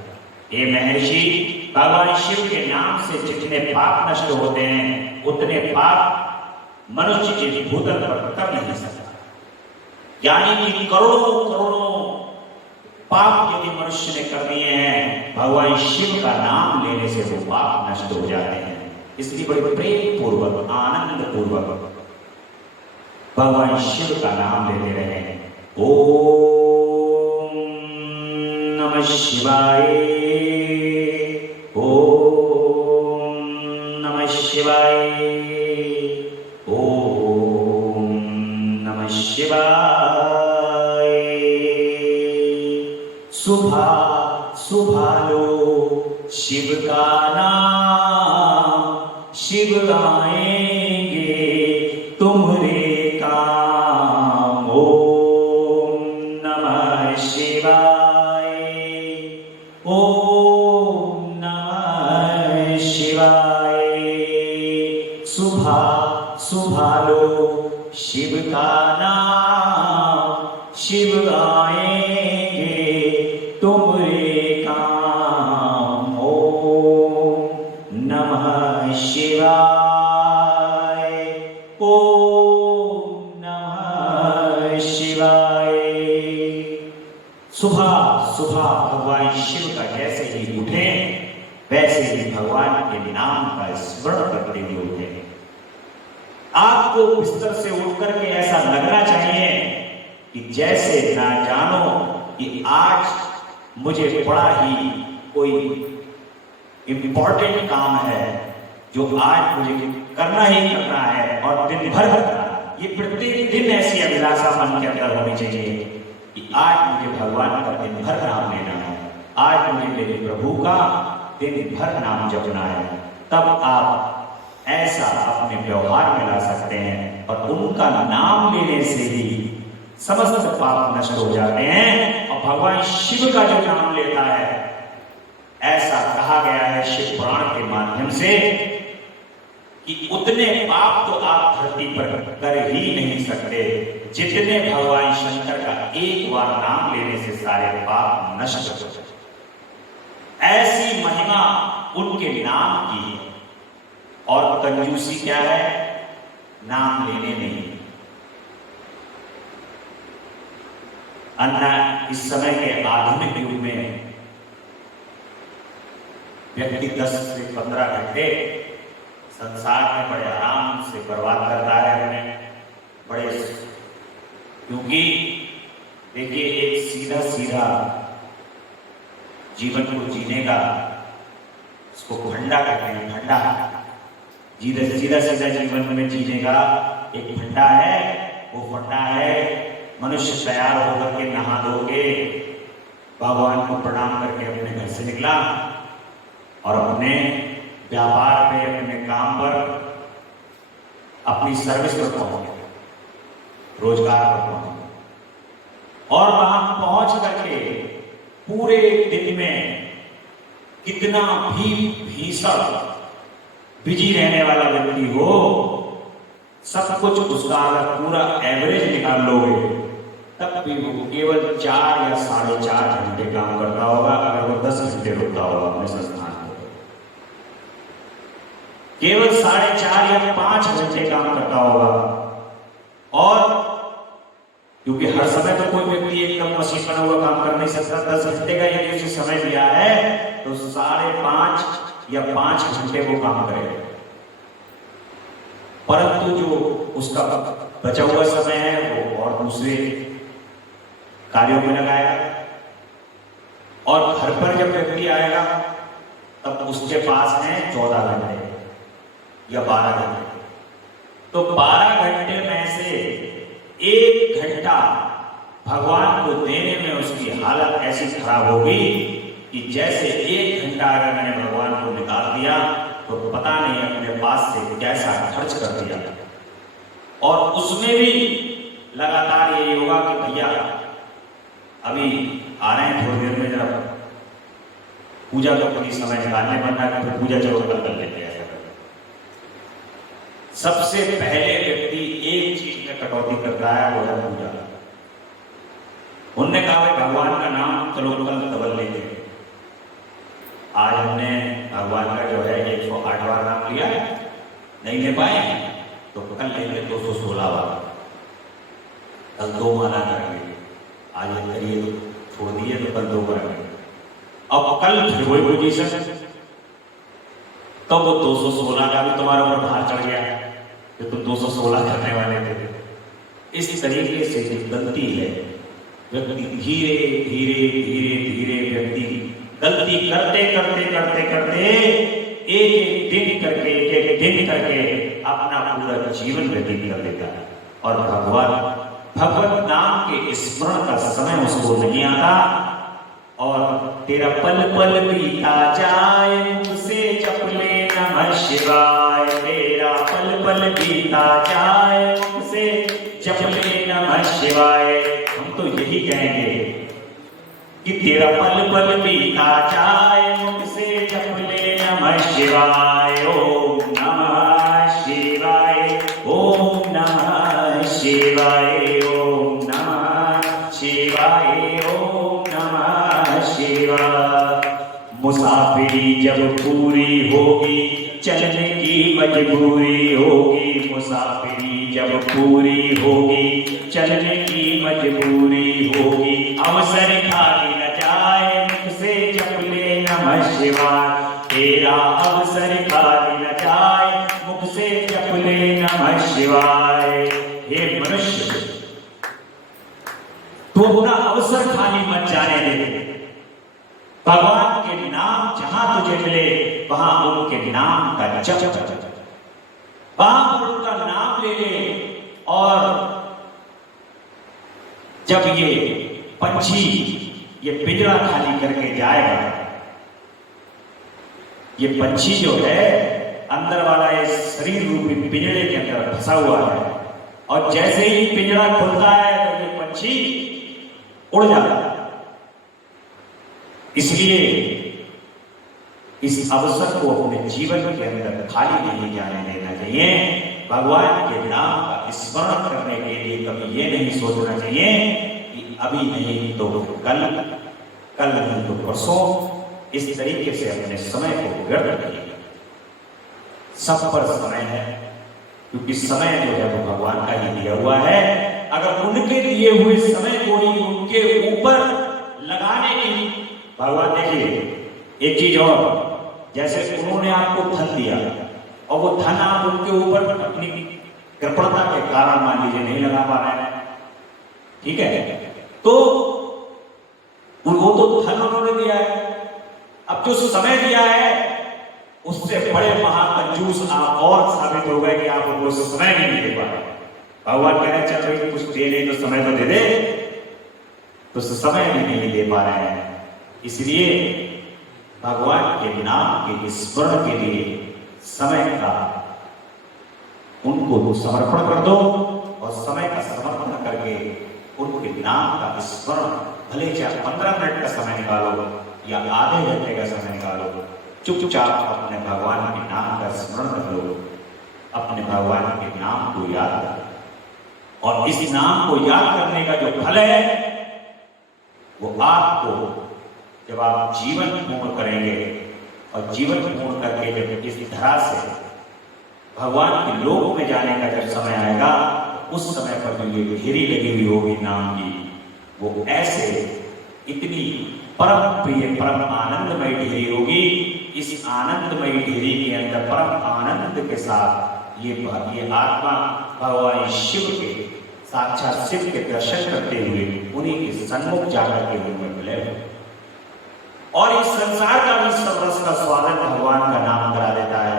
हे महर्षि, भगवान शिव के नाम से जितने पाप नष्ट होते हैं, उतने पाप मनुष्य के भूतल पर कर नहीं सकता। यानी कि करोड़ों करोड़ों पाप यदि मनुष्य ने कर दिए हैं, भगवान शिव का नाम लेने से वो पाप नष्ट हो जाते हैं। इसलिए बड़े प्रेम पूर्वक, आनंद पूर्वक भगवान शिव का नाम लेते रहे। ओम नमः शिवाय, ओम नमः शिवाय, ओम नमः शिवाय। सुभा सुभा लो शिव का नाम, शिव आएंगे तुम्हारे काम। ओम नमः शिवाय, ओम नमः शिवाय। सुभा सुभा लो शिव का नाम, शिव आएंगे तुम्हारे काम। ओम नमः शिवाय, ओम नमः शिवाय। सुबह सुबह भगवान शिव का जैसे ही उठे, वैसे ही भगवान के नाम का स्मरण करते हुए उठे। आपको बिस्तर से उठ करके ऐसा लगना चाहिए कि जैसे ना जानो कि आज मुझे बड़ा ही कोई इंपॉर्टेंट काम है जो आज मुझे करना ही करना है और दिन भर करना है। ये प्रत्येक दिन ऐसी अभिलाषा मन के अंदर होनी चाहिए कि आज मुझे भगवान का दिन भर नाम लेना है, आज मुझे मेरे प्रभु का दिन भर नाम जपना है। तब आप ऐसा अपने व्यवहार में ला सकते हैं और उनका नाम लेने से ही समस्त पाप नष्ट हो जाते हैं। और भगवान शिव का जो नाम लेता है, ऐसा कहा गया है शिव पुराण के माध्यम से कि उतने पाप तो आप धरती पर कर ही नहीं सकते जितने भगवान शंकर का एक बार नाम लेने से सारे पाप नष्ट हो जाते। ऐसी महिमा उनके नाम की है। और कंजूसी क्या है? नाम लेने नहीं। अन्य इस समय के आधुनिक युग में व्यक्ति 10 से 15 घंटे संसार में बड़े आराम से बर्बाद करता है अपने बड़े, क्योंकि देखिए एक सीधा सीधा जीवन को जीने का, उसको फंडा कहते हैं, फंडा सीधा सीधा जीवन में जीने का एक फंडा है। वो फंडा है मनुष्य तैयार होकर के नहा धो के भगवान को प्रणाम करके अपने घर से निकला और अपने व्यापार पे, अपने काम पर, अपनी सर्विस पर पहुंच गया, रोजगार पर पहुंच गया। और वहां पहुंच करके पूरे दिन में कितना भी भीषण बिजी रहने वाला व्यक्ति हो, सब कुछ उसका अगर पूरा एवरेज निकाल लोगे तब भी वो केवल 4 या 4.5 घंटे काम करता होगा। अगर वो 10 घंटे रुकता होगा अपने संस्थान को, केवल 4.5 या 5 घंटे काम करता होगा। और क्योंकि हर समय तो कोई व्यक्ति एकदम मशीन बना हुआ काम कर नहीं सकता, 10 घंटे का यदि उसे समय दिया है तो 5.5 या 5 घंटे वो काम करेगा। परंतु जो उसका बचा हुआ समय है वो और दूसरे कार्यों में लगाएगा। और घर पर जब व्यक्ति आएगा तब उसके पास है 14 घंटे या 12 घंटे। तो 12 घंटे में से 1 घंटा भगवान को देने में उसकी हालत ऐसी खराब होगी कि जैसे 1 घंटा अगर मैंने भगवान को निकाल दिया तो पता नहीं अपने पास से कैसा खर्च कर दिया। और उसमें भी लगातार ये होगा कि भैया अभी आ रहे हैं थोड़ी देर में, जब पूजा का कोई समय निकालने बनना है तो पूजा चलो कल कर लेते हैं। सबसे पहले व्यक्ति एक चीज में कटौती करता है, वो है पूजा। उनने कहा भाई भगवान का नाम चलो कल डबल लेंगे। आज हमने भगवान का जो है 108वां नाम लिया, नहीं ले पाए तो कल लेंगे 216 बार, कल 2 माला करेंगे। आज ये करिए तो छोड़ दिए तो कल 2 करेंगे। अब कल फिर वही पोजीशन, तो वो 216 का भी तुम्हारे ऊपर भार चढ़ गया कि तुम 216 करने वाले थे। इस तरीके से जो गलती है, व्यक्ति धीरे धीरे धीरे धीरे व्यक्ति गलती करते करते करते करते एक एक दिन करके एक एक दिन करके अपना पूरा जीवन व्यतीत कर देता है। और भगवत नाम के स्मरण का समय उसको नहीं आता। और तेरा पल पल बीता जाए मुझसे जप ले नमः शिवाय, तेरा पल पल बीता जाए मुझसे जप ले नमः शिवाय। हम तो यही कहेंगे कि तेरा पल पल बीता जाए मुझसे जप ले नमः शिवाय। ओम नमः शिवाय, ओम नमः शिवाय, ओम नमः शिवाय, ओम नमः शिवाय। मुसाफिरी जब पूरी होगी चलने की मजबूरी होगी, मुसाफिरी जब पूरी होगी चलने की मजबूरी होगी। अवसर खाली न जाए मुझसे जप ले नमः शिवाय, तेरा अवसर खाली न जाए मुझसे जप ले नमः शिवाय। हे मनुष्य, तू अपना अवसर खाली मत जाने दे। भगवान के नाम जहां तुझे मिले वहां उनके नाम का जप कर, वहां उनका नाम ले ले। और जब ये पंछी ये पिंजरा खाली करके जाएगा, ये पंछी जो है अंदर वाला ये शरीर रूपी पिंजरे के अंदर फंसा हुआ है, और जैसे ही पिंजरा खुलता है तो ये पंछी उड़ जाता है। इसलिए इस अवसर को अपने जीवन के अंदर खाली नहीं जाने देना चाहिए। भगवान के नाम का स्मरण करने के लिए कभी ये नहीं सोचना चाहिए कि अभी नहीं तो कल, कल नहीं तो परसों। इस तरीके से अपने समय को व्यर्थ करिएगा। सब पर समय है, क्योंकि समय जो है वो भगवान का ही दिया हुआ है। अगर उनके दिए हुए समय को ही उनके ऊपर लगाने की, भगवान देखिए एक चीज और, जैसे उन्होंने आपको धन दिया और वो धन आप उनके ऊपर अपनी कृपणता के कारण मान लीजिए नहीं लगा पा रहे हैं, ठीक है, तो वो तो धन उन्होंने दिया है। अब जो समय दिया है उससे बड़े महाकंजूस आप और साबित हो गए कि आप उनको समय नहीं दे पा रहे। भगवान कह रहे चल भाई कुछ दे दे तो समय तो दे दे, तो समय भी नहीं दे पा रहे हैं। इसलिए भगवान के नाम के स्मरण के लिए समय का उनको समर्पण कर दो, और समय का समर्पण करके उनके नाम का स्मरण, भले चाहे 15 मिनट का समय निकालो या आधे घंटे का समय निकालो, चुपचाप अपने भगवान के नाम का स्मरण कर लो, अपने भगवान के नाम को याद करो। और इस नाम को याद करने का जो फल है वो आपको, जब आप जीवन पूर्ण करेंगे और जीवन पूर्ण करके जब इस धरा से भगवान के लोक में जाने का जब समय आएगा, उस समय पर जो ये घेरी लगी हुई होगी नाम की, वो ऐसे इतनी परम प्रिय परम आनंदमय ढेरी होगी। इस आनंदमय ढेरी के अंदर परम आनंद के साथ ये आत्मा भगवान शिव के, साक्षात शिव के दर्शन करते हुए उन्हीं के सन्मुख जाकर के उनमें मिले। और इस संसार का भी सब रस का स्वागत भगवान का नाम करा देता है।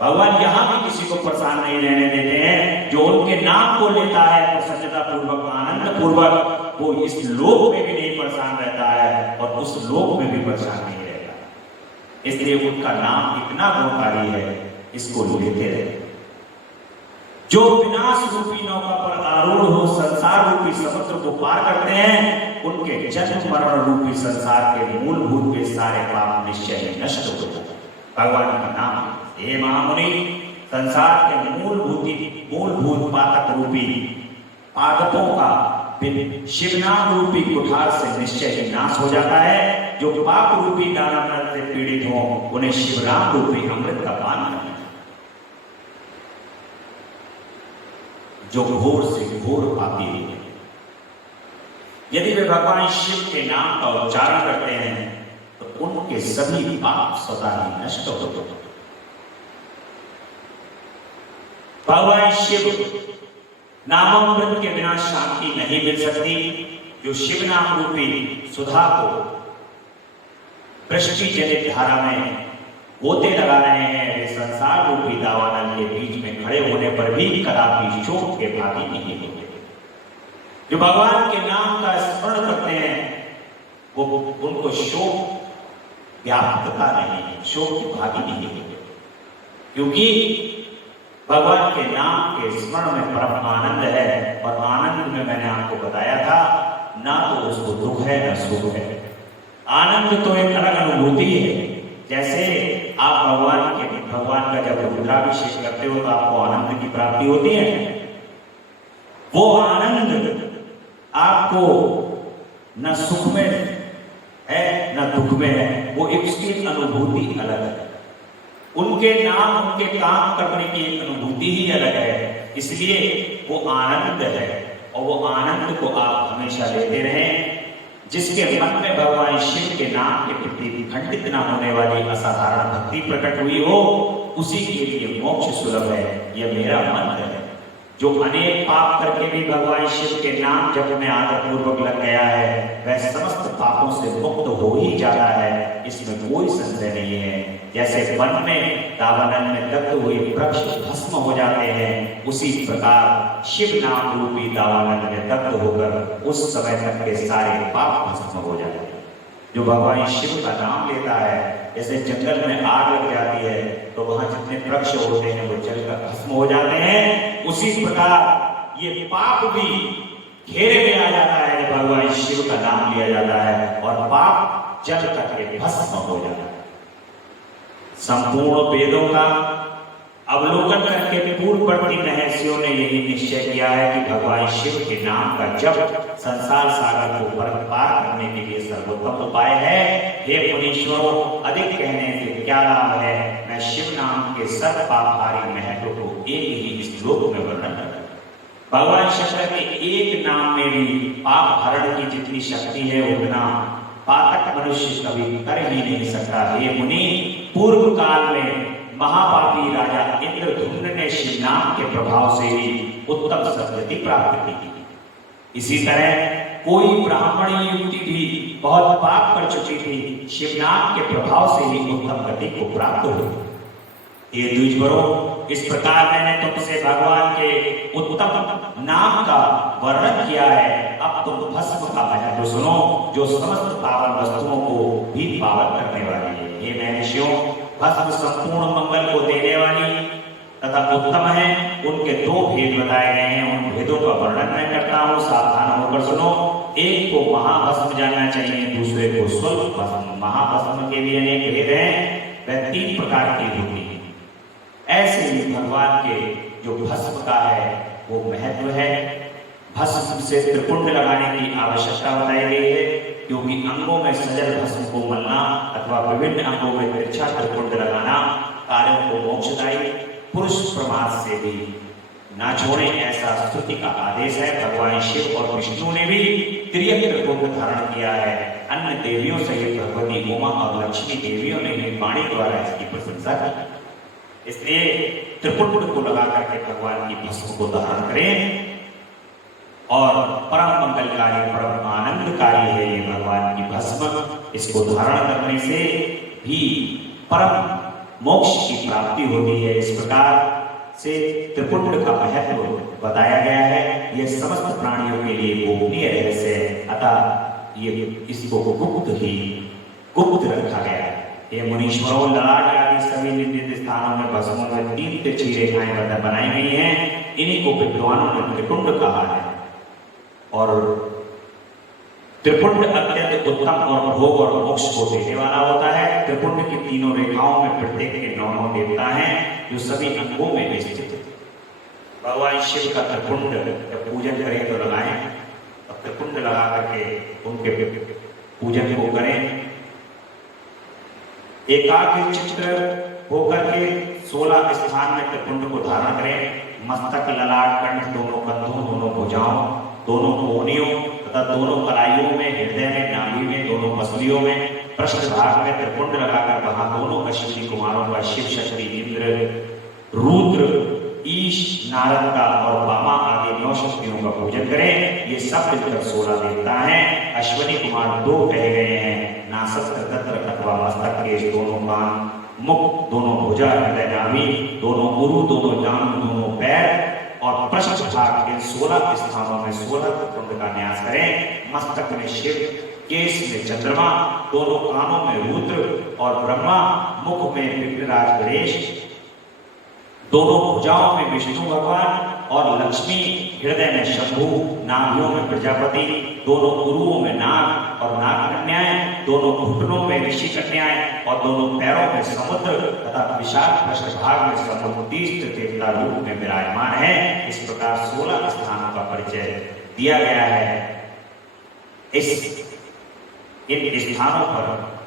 भगवान यहाँ भी किसी को परेशान नहीं रहने देते हैं। जो उनके नाम को लेता है प्रसन्नता पूर्वक, आनंद पूर्वक, वो इस लोक में भी नहीं परेशान रहता है और उस लोक में भी परेशान नहीं रहता। इसलिए उनका नाम इतना गुणकारी है, इसको लेते रहे। जो विनाश रूपी नौका पर आरूढ़ हो संसार रूपी समुद्र को पार करते हैं, उनके जन्म मरण रूपी संसार के मूलभूत के सारे पाप निश्चय ही नष्ट हो जाते हैं। भगवान का नाम हे महामुनि, संसार के मूलभूत पातक रूपी पादपों का शिव नाम रूपी कुठार से निश्चय ही नाश हो जाता है। जो पाप रूपी दानव नर से पीड़ित हो, उन्हें शिव नाम रूपी अमृत का पान करना है। जो घोर से घोर पापी है, यदि वे भगवान शिव के नाम का उच्चारण करते हैं तो उनके सभी पाप स्वतः ही नष्ट हो जाते हैं। भगवान शिव नामामृत के बिना शांति नहीं मिल सकती। जो शिव नाम रूपी सुधा को वृष्टि जनित धारा में गोते लगा रहे हैं, वे संसार रूपी दावानल के बीच में खड़े होने पर भी कदापि शोक के भागी नहीं होते। जो भगवान के नाम का स्मरण करते हैं, वो उनको शोक व्याप्तता नहीं है, शोक के भागी नहीं होते, क्योंकि भगवान के नाम के स्मरण में परम आनंद है। और आनंद में मैंने आपको बताया था, ना तो उसको दुख है ना सुख है। आनंद तो एक अलग अनुभूति है। जैसे आप भगवान का जब रुद्राभिषेक करते हो तो आपको आनंद की प्राप्ति होती है। वो आनंद आपको न सुख में है न दुख में है, वो उसकी अनुभूति अलग है। उनके नाम उनके काम करने की एक अनुभूति ही अलग है, इसलिए वो आनंद है। और वो आनंद को आप हमेशा लेते रहें। जिसके मन में भगवान शिव के नाम के प्रति खंडित न होने वाली असाधारण भक्ति प्रकट हुई हो, उसी के लिए मोक्ष सुलभ है, यह मेरा मंत्र है। जो अनेक पाप करके भी भगवान शिव के नाम जप में आदर पूर्वक लग गया है, वह समस्त पापों से मुक्त हो ही जाता है, इसमें कोई संशय नहीं है। जैसे वन में दावानल में दग्ध हुए वृक्ष भस्म हो जाते हैं, उसी प्रकार शिव नाम रूपी दावानल में दग्ध होकर उस समय तक के सारे पाप भस्म हो जाते हैं। जो भगवान शिव का नाम लेता है, जैसे जंगल में आग लग जाती है तो वहां जितने वृक्ष होते हैं वो जलकर भस्म हो जाते हैं, उसी प्रकार ये पाप भी घेरे में आ जाता है जब भगवान शिव का नाम लिया जाता है, और पाप जल करके भस्म हो जाता है। संपूर्ण वेदों का अवलोकन करके पूर्ववर्ती महर्षियों ने यही निश्चय किया है कि भगवान शिव के नाम का जप संसार सागर को पार करने के लिए सर्वोत्तम उपाय है। हे मुनीश्वरों, अधिक कहने से क्या लाभ है। मैं शिव नाम के सर्व पापहारी महत्व को एक ही श्लोक में वर्णन करता हूं। भगवान शंकर के एक नाम में भी पाप हरण की जितनी शक्ति है, उतना पातक मनुष्य कभी कर ही नहीं सकता। हे मुनि, पूर्व काल में महापापी राजा इंद्रधुम्न ने शिव नाम के प्रभाव से ही उत्तम सद्गति प्राप्त की थी। इसी तरह कोई ब्राह्मणी युवती भी बहुत पाप कर चुकी थी, शिव नाम के प्रभाव से ही उत्तम गति को प्राप्त हुई। ये द्विजवरों, इस प्रकार मैंने तुमसे भगवान के उत्तम नाम का वर्णन किया है। अब तुम भस्म का महत्व सुनो, जो समस्त पावन वस्तुओं को भी पावन करने वाली है। हे महर्षियों, भस्म संपूर्ण मंगल को देने वाली तथा उत्तम है। उनके दो भेद बताए गए हैं, उन भेदों का वर्णन मैं करता हूँ, सावधान होकर सुनो। एक को महाभस्म जानना चाहिए, दूसरे को स्वल्प भस्म। महाभस्म के भी अनेक भेद हैं, वह 3 प्रकार की होती है। ऐसे ही भगवान के जो भस्म का है वो महत्व है। भस्म से त्रिपुंड लगाने की आवश्यकता बताई गई है, क्योंकि अंगों में सजल भस्म को मलना अथवा विभिन्न अंगों में तिरछा त्रिपुंड लगाना कार्यों को मोक्षदायी, पुरुष प्रमाद से भी ना छोड़े, ऐसा स्तुति का आदेश है। भगवान शिव और विष्णु ने भी त्रियक त्रिपुंड धारण किया है। अन्य देवियों सहित भगवती उमा और लक्ष्मी देवियों ने भी वाणी द्वारा इसकी प्रशंसा की। इसलिए त्रिपुंड को लगा करके भगवान की भस्म को धारण करें, और परम मंगलकारी, परम आनंदकारी है ये भगवान की भस्म। इसको धारण करने से भी परम मोक्ष की प्राप्ति होती है। इस प्रकार से त्रिपुंड का महत्व बताया गया है। यह समस्त प्राणियों के लिए गोपनीय रहस्य है, अतः ये इसको गुप्त रखा गया है। ये मुनीश्वरों, ललाट आदि सभी निर्दिष्ट स्थानों में भस्मों में 3 तिरछी रेखाएं बनाई गई हैं। इन्हीं को विद्वानों ने त्रिपुंड कहा है। और त्रिपुंड अत्यंत उत्तम और भोग और मोक्ष को देने वाला होता है। त्रिपुंड की तीनों रेखाओं में प्रत्येक के 9 देवता हैं जो सभी अंगों में स्थित है। भगवान शिव का त्रिपुंड जब पूजन करें तो लगाएं और त्रिपुंड लगा करके उनके पूजन को करें। एकाग्र चित्र होकर के 16 स्थान में त्रिपुंड को धारण करें। मस्तक, ललाट, कंठ, दोनों कंधों, दोनों भुजाओं, दोनों कोहनियों तथा दोनों कलाइयों में, हृदय में, नाभि में, दोनों पसलियों में, पृष्ठ भाग में त्रिपुंड लगाकर वहां दोनों अश्विनी कुमारों का शिव, शक्ति, इंद्र, रुद्र, ईश, नारद का और बामा आदि 9 शक्तियों का पूजन करें। ये सब मिलकर 16 देवता हैं। अश्विनी कुमार 2 कहे गए हैं, नासक, तत्र अथवा मस्तक, केश, दोनों कान, मुख, दोनों भुजा, हृदय, नाभि, दोनों उरु, दोनों जांघ, दोनों पैर और पृष्ठ भाग के 16 स्थानों में 16 त्रिपुंड का न्यास करें। मस्तक में शिव, केश में चंद्रमा, दोनों कानों में रुद्र और ब्रह्मा, मुख में विघ्नराज गणेश, दोनों भुजाओं में विष्णु भगवान और लक्ष्मी, हृदय में शंभु, नाभियों में प्रजापति, दोनों उरुओं में नाग और नाग कन्याएं, दोनों घुटनों में ऋषि कन्याएं और दोनों पैरों में समुद्र तथा विशाल पृष्ठभाग में समुद्रीष्ट देवता रूप में विराजमान है। इस प्रकार 16 स्थानों का परिचय दिया गया है। इन स्थानों पर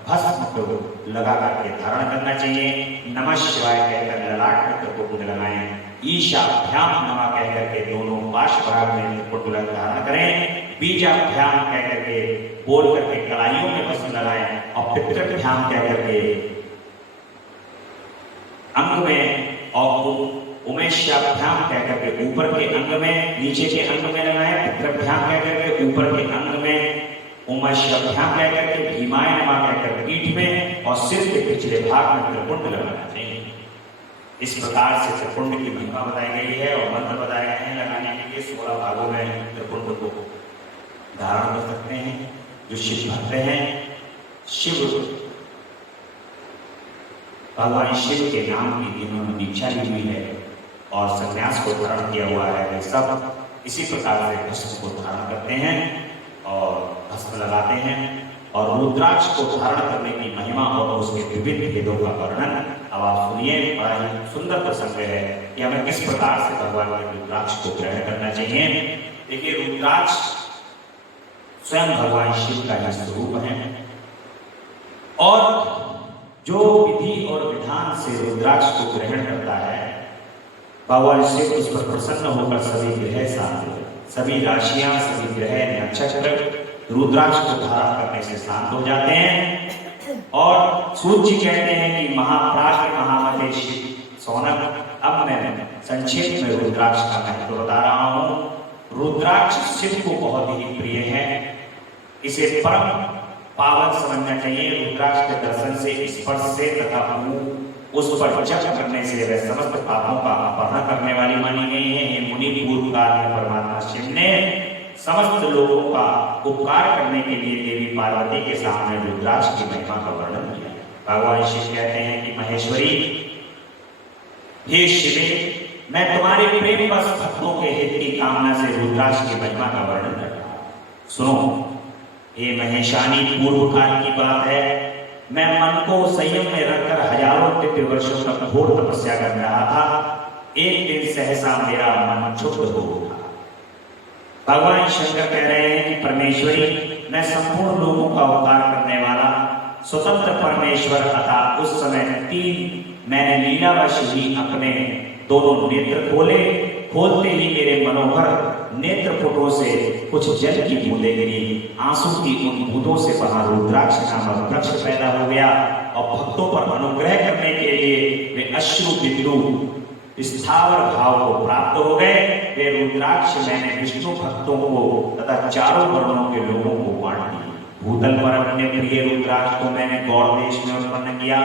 भस्म को लगा करके धारण करना चाहिए। नमः शिवाय कहकर ललाट में त्रिपुंड लगाएं। ईशाभ्याम नमः कहकर के दोनों पार्श्व भाग में त्रिपुंड धारण करें। बीजाभ्याम कहकर के बोल करके कलाइयों में भस्म लगाएं और पितृभ्याम कहकर के अंग में और उमेशाभ्याम कहकर के ऊपर के अंग में, नीचे के अंग में लगाएं। पितृभ्याम कहकर के ऊपर के अंग में, उमेशाभ्याम कहकर के भीमाय नमः कहकर पीठ में और सिर के पिछले भाग में त्रिपुंड लगाना चाहिए। इस प्रकार से त्रिपुंड की महिमा बताई गई है और मंत्र बताए गए हैं लगाने के लिए। 16 भागों में त्रिपुंड को धारण कर सकते हैं जो शिव भक्त हैं। शिव भगवान शिव के नाम की जिन्होंने दीक्षा ली हुई है और संन्यास को धारण किया हुआ है, वे सब इसी प्रकार से भस्म को धारण करते हैं और भस्म लगाते हैं। और रुद्राक्ष को धारण करने की महिमा और उसके विभिन्न भेदों का वर्णन अब आप सुनिए। बड़ा ही सुंदर प्रसंग है कि हमें किस प्रकार से भगवान के रुद्राक्ष को ग्रहण करना चाहिए। देखिए, रुद्राक्ष स्वयं भगवान शिव का ही स्वरूप है और जो विधि और विधान से रुद्राक्ष को ग्रहण करता है, भगवान शिव उस पर प्रसन्न होकर सभी ग्रह शांत, सभी राशियां, सभी ग्रह, नक्षत्र रुद्राक्ष को धारण करने से शांत हो जाते हैं। और सूर्य जी कहते हैं कि महाप्राज्ञ महामते शिव सौनक। अब मैं संक्षेप में रुद्राक्ष का महत्व बता रहा हूं। रुद्राक्ष शिव को बहुत ही प्रिय है, इसे परम पावन समझना चाहिए। रुद्राक्ष के दर्शन से, स्पर्श से तथा उस पर जप करने से वह समस्त पापों का अपहरण करने वाली मानी गई है। ये मुनि पूर्व काल में परमात्मा शिव ने समस्त लोगों का उपकार करने के लिए देवी पार्वती के सामने रुद्राक्ष की महिमा का वर्णन किया। भगवान शिव कहते हैं कि महेश्वरी, हे शिवे, मैं तुम्हारे प्रेम बस भक्तों के हित की कामना से रुद्राक्ष की महिमा का वर्णन करता हूं। सुनो, ये महेशानी पूर्व काल की बात है। मैं मन को संयम में रखकर हजारों दिव्य वर्षों तक घोर तपस्या कर रहा था। एक दिन सहसा मेरा मन क्षुब्ध हो उठा। भगवान शंकर कह रहे हैं कि परमेश्वरी, मैं संपूर्ण लोगों का उपकार करने वाला स्वतंत्र परमेश्वर अर्थात उस समय 3 मैंने लीलावश ही अपने दोनों नेत्र खोले। खोलते ही मेरे मनोहर नेत्र पुटों से कुछ जल की बूंदें गिरी। आंसू की उन बूंदों से वहां रुद्राक्ष नामक वृक्ष पैदा हो गया और भक्तों पर अनुग्रह करने के लिए वे अश्रु बिंदु स्थावर भाव को प्राप्त हो गए। वे रुद्राक्ष मैंने विष्णु भक्तों को तथा चारों वर्णों के लोगों को बांट दिए। भूतल पर अपने प्रिय रुद्राक्ष को मैंने गौड़ देश में उत्पन्न किया।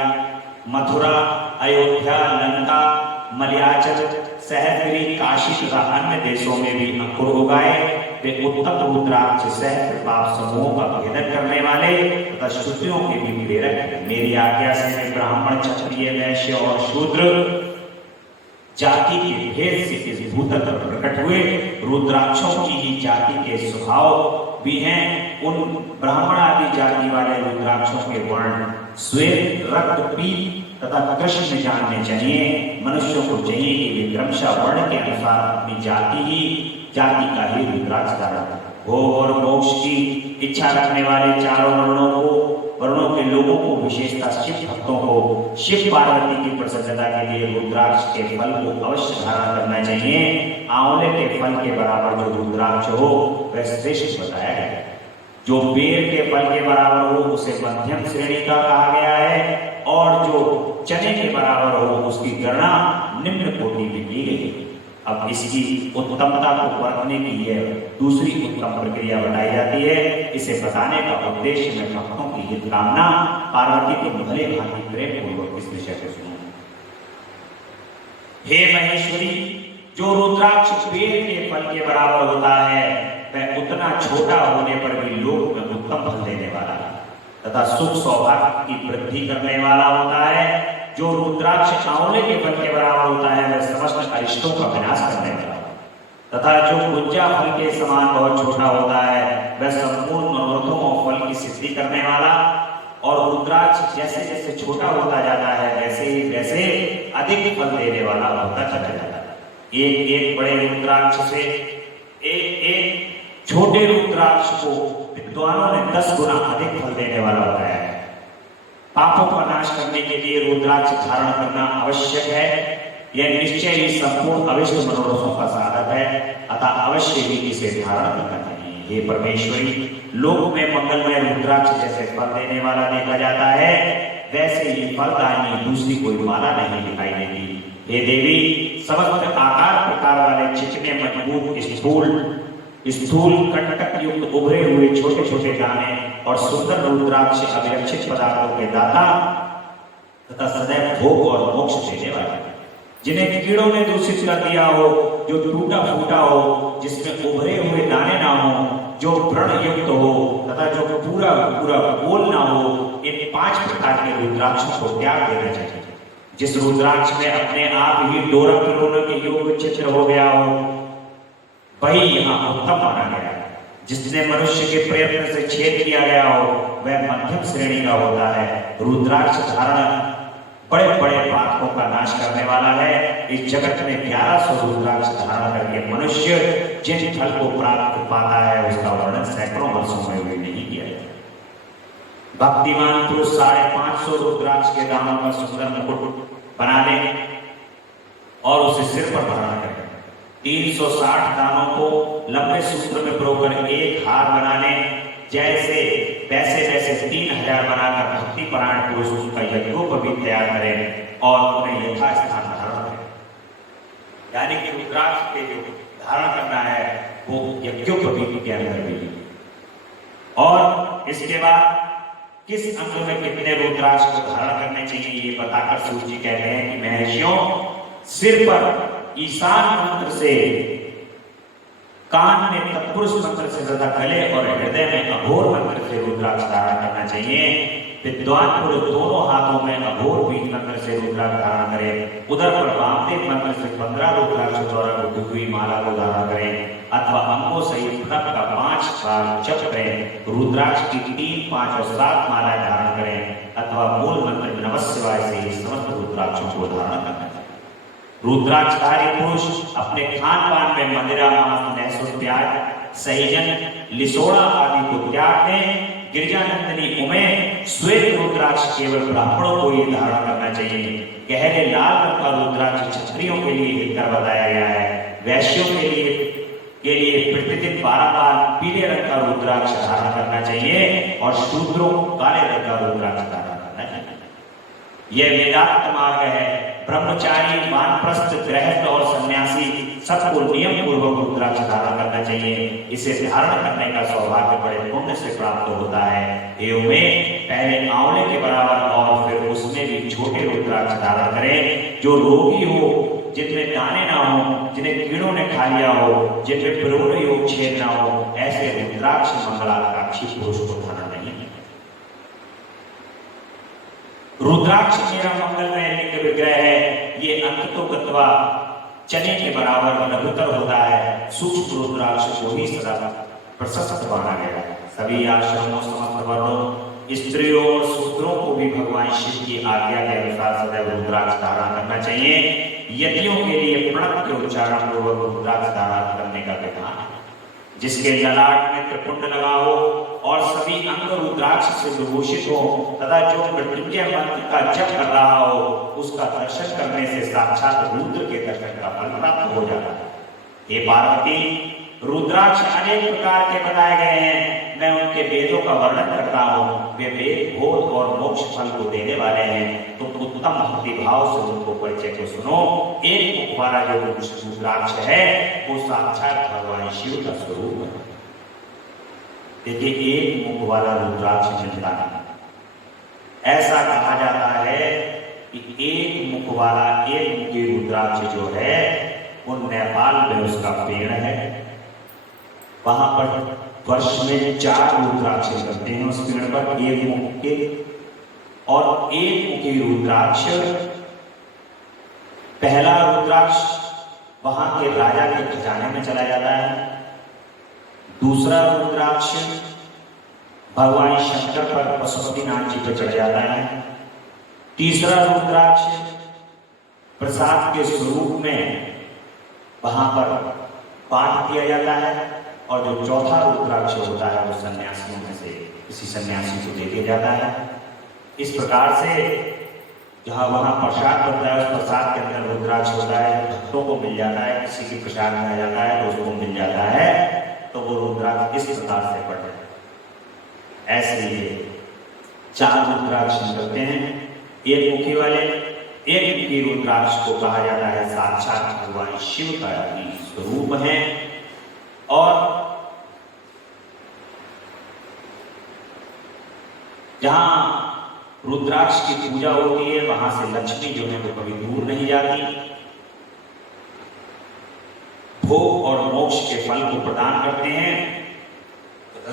मथुरा, अयोध्या, लंका, मलयाचल, सहस्त्री, काशी तथा अन्य देशों में भी अंकुर उगाए। वे उत्तम रुद्राक्ष सहस्त्र पाप समूहों का भेदन करने वाले तथा श्रुतियों के भी प्रेरक हैं। मेरी आज्ञा से मैं ब्राह्मण, क्षत्रिय, वैश्य और शूद्र जाति के भेद से इस भूतल पर प्रकट हुए। रुद्राक्षों की ही जाति के स्वभाव भी हैं। उन ब्राह्मण आदि जाति वाले रुद्राक्षों के वर्ण श्वेत, रक्त, पीत तथा कृष्ण जानने चाहिए। मनुष्यों को चाहिए कि वे क्रमशः वर्ण के अनुसार अपनी जाति का ही रुद्राक्ष धारण करें। भोग और मोक्ष की इच्छा रखने वाले चारों वर्णों के लोगों को, विशेषतः शिव भक्तों को, शिव पार्वती की प्रसन्नता के लिए रुद्राक्ष के फल को अवश्य धारण करना चाहिए। आंवले के फल के बराबर जो रुद्राक्ष हो वह श्रेष्ठ बताया गया है। जो बेर के फल के बराबर हो उसे मध्यम श्रेणी का कहा गया है, और जो चने के बराबर हो उसकी गणना निम्न कोटि में की गई है। अब इसकी उत्तमता को परखने की यह दूसरी उत्तम प्रक्रिया बताई जाती है। इसे बताने का उद्देश्य में भक्तों की हित कामना पार्वती को भले भांति प्रेम पूर्वक इस विषय को सुनो। हे महेश्वरी, जो रुद्राक्ष बेर के फल के बराबर होता है वह उतना छोटा होने पर भी लोक में उत्तम फल देने वाला है तथा सुख सौभाग्य की वृद्धि करने वाला होता है। जो रुद्राक्ष आंवले के फल के बराबर होता है वह समस्त अरिष्टों का विनाश करने वाला तथा जो गुंजा फल के समान बहुत छोटा होता है वह संपूर्ण मनोरथों और फल की सिद्धि करने वाला। और रुद्राक्ष जैसे जैसे छोटा होता जाता है वैसे अधिक फल देने वाला होता चला जाता है। एक एक बड़े रुद्राक्ष से एक छोटे रुद्राक्ष को विद्वानों ने 10 गुना अधिक फल देने वाला बताया है। पापों का नाश करने के लिए रुद्राक्ष धारण करना आवश्यक है। यह निश्चय ही संपूर्ण अविष्ट मनोरथों का साधक है, अतः अवश्य ही इसे धारण करना चाहिए। हे परमेश्वरी, लोक में मंगलमय रुद्राक्ष जैसे फल देने वाला देखा जाता है वैसे ही फलदायी दूसरी कोई माला नहीं दिखाई देती। हे देवी, समस्त आकार प्रकार वाले चिकने मजबूत स्थूल कंटक युक्त उभरे हुए छोटे छोटे दाने और सुंदर रुद्राक्ष अभिरक्षित पदार्थों के दाता तथा सदैव भोग और मोक्ष देने वाले, जिन्हें कीड़ों ने दूषित कर दिया हो, जो टूटा फूटा हो, जिसमें उभरे हुए दाने ना हो, जो व्रण युक्त हो तथा जो पूरा गोल ना हो, इन 5 प्रकार के रुद्राक्षों को त्याग देना चाहिए। जिस रुद्राक्ष में अपने आप ही डोरा पिरोने के योग चित्र हो गया हो वही यहाँ उत्तम माना गया है। जिसने मनुष्य के प्रयत्न से छेद किया गया हो वह मध्यम श्रेणी का होता है। रुद्राक्ष धारण बड़े बड़े पापों का नाश करने वाला है। इस जगत में 1100 रुद्राक्ष धारण करके मनुष्य जिन फल को प्राप्त पाता है उसका वर्णन सैकड़ों वर्षों में भी नहीं किया जाता। भक्तिमान पुरुष 550 रुद्राक्ष के दानों का सुंदर मुकुट बना ले और उसे सिर पर धारण करे। 360 दानों को लंबे सूत्र में परोकर एक हार बनाने जैसे वैसे 3000 बनाकर भक्ति परायण पुरुष उनका यज्ञोपवीत तैयार करें और उन्हें यथास्थान धारण करें। यानी कि रुद्राक्ष के जो धारण करना है वो यज्ञोपवीत के अंदर भी। और इसके बाद किस अंग में कितने रुद्राक्ष को धारण करने चाहिए ये बताकर सूर्य जी कहते हैं कि महर्षियों, सिर पर ईशान मंत्र से, कान में तत्पुरुष मंत्र से तथा गले और हृदय में अघोर मंत्र से रुद्राक्ष धारण करना चाहिए। विद्वान पुरुष दोनों हाथों में अघोर बीज मंत्र से रुद्राक्ष धारण करें। उधर पर वामदेव मंत्र से 15 रुद्राक्ष द्वारा उठी हुई माला को धारण करें अथवा अंगों सहित प्रणव का 5 बार जप करें। रुद्राक्ष की 3, 5 और 7 मालाएं धारण करें अथवा मूल मंत्र नमः शिवाय से ही समस्त रुद्राक्षों को धारण करना चाहिए। रुद्राक्षधारी पुरुष अपने खान पान में मदिरा, मांस, लहसुन, प्याज, सहीजन, लिसोड़ा आदि को त्याग दें। गिरिजानंदिनी उमे श्वेत रुद्राक्ष केवल ब्राह्मणों को ही धारण करना चाहिए। गहरे लाल रंग का रुद्राक्ष क्षत्रियों के लिए हितकर बताया गया है। वैश्यों के लिए प्रतिदिन 12 बार पीले रंग का रुद्राक्ष धारण करना चाहिए और शूद्रों को काले रंग का रुद्राक्ष धारण करना चाहिए। यह वेदांत मार्ग है। ब्रह्मचारी, वानप्रस्थ, गृहस्थ और सन्यासी सबको नियम पूर्वक रुद्राक्ष धारण करना चाहिए। इसे धारण करने का सौभाग्य बड़े पुण्य से प्राप्त होता है। एवं पहले आंवले के बराबर और फिर उसमें भी छोटे रुद्राक्ष धारण करें। जो रोगी हो, जिनमें दाने ना हो, जिन्हें कीड़ों ने खा लिया हो, जिनमें प्रोण योग छेद ना हो, ऐसे रुद्राक्ष मंगलाकांक्षी पुरुष को धारण नहीं। रुद्राक्ष मेरा मंगलमय लिंग विग्रह है। ये अंततो गत्वा चने के बराबर लघुतर होता है, सूक्ष्म रुद्राक्ष को ही सदा प्रशस्त माना गया है। सभी आश्रमों, समस्त वर्णों, स्त्रियों और शूद्रों को भी भगवान शिव की आज्ञा के अनुसार सदैव रुद्राक्ष धारण करना चाहिए। यतियों के लिए प्रणव के उच्चारण पूर्वक रुद्राक्ष धारण करने का विधान है। जिसके ललाट में त्रिपुंड लगा हो और सभी अंग रुद्राक्ष से विभूषित हो तथा जो मृत्युंजय मंत्र का जप कर रहा हो, उसका दर्शन करने से साक्षात रुद्र के दर्शन का फल प्राप्त हो जाता है। हे पार्वती, रुद्राक्ष अनेक प्रकार के बताए गए हैं, मैं उनके वेदों का वर्णन करता हूँ। वे वेद बोध और मोक्ष फल को देने वाले हैं, तो उत्तम भक्ति भाव से उनको परिचय को सुनो। एक मुख वाला जो रुद्राक्ष है वो साक्षात भगवान शिव का स्वरूप है। देखिए, एक मुख वाला रुद्राक्ष मिलता है। ऐसा कहा जाता है कि एक मुख वाला एक मुखी रुद्राक्ष जो है वो नेपाल में उसका पेड़ है। वहां पर वर्ष में 4 रुद्राक्ष लगते हैं उस पेड़ पर, एक मुख के, और एक मुखी रुद्राक्ष, पहला रुद्राक्ष वहां के राजा के खजाने में चला जाता है। दूसरा रुद्राक्ष भगवान शंकर पर पशुपतिनाथ जी पर चढ़ जाता है। तीसरा रुद्राक्ष प्रसाद के स्वरूप में वहां पर पाठ किया जाता है, और जो चौथा रुद्राक्ष होता है वो सन्यासियों में से किसी सन्यासी को दे दिया जाता है। इस प्रकार से जहाँ वहाँ प्रसाद बनता है, उस प्रसाद के अंदर रुद्राक्ष होता है, भक्तों को मिल जाता है। किसी की प्रसाद खाया जाता है तो उसको मिल जाता है, तो वो रुद्राक्ष इस प्रकार से पढ़ते हैं। ऐसे ये 4 रुद्राक्ष निकलते हैं एक मुखी वाले। एक मुखी रुद्राक्ष को कहा जाता है साक्षात भगवान शिव का ही स्वरूप है। और जहां रुद्राक्ष की पूजा होती है वहां से लक्ष्मी जो है वो कभी दूर नहीं जाती। भोग और मोक्ष के फल को प्रदान करते हैं।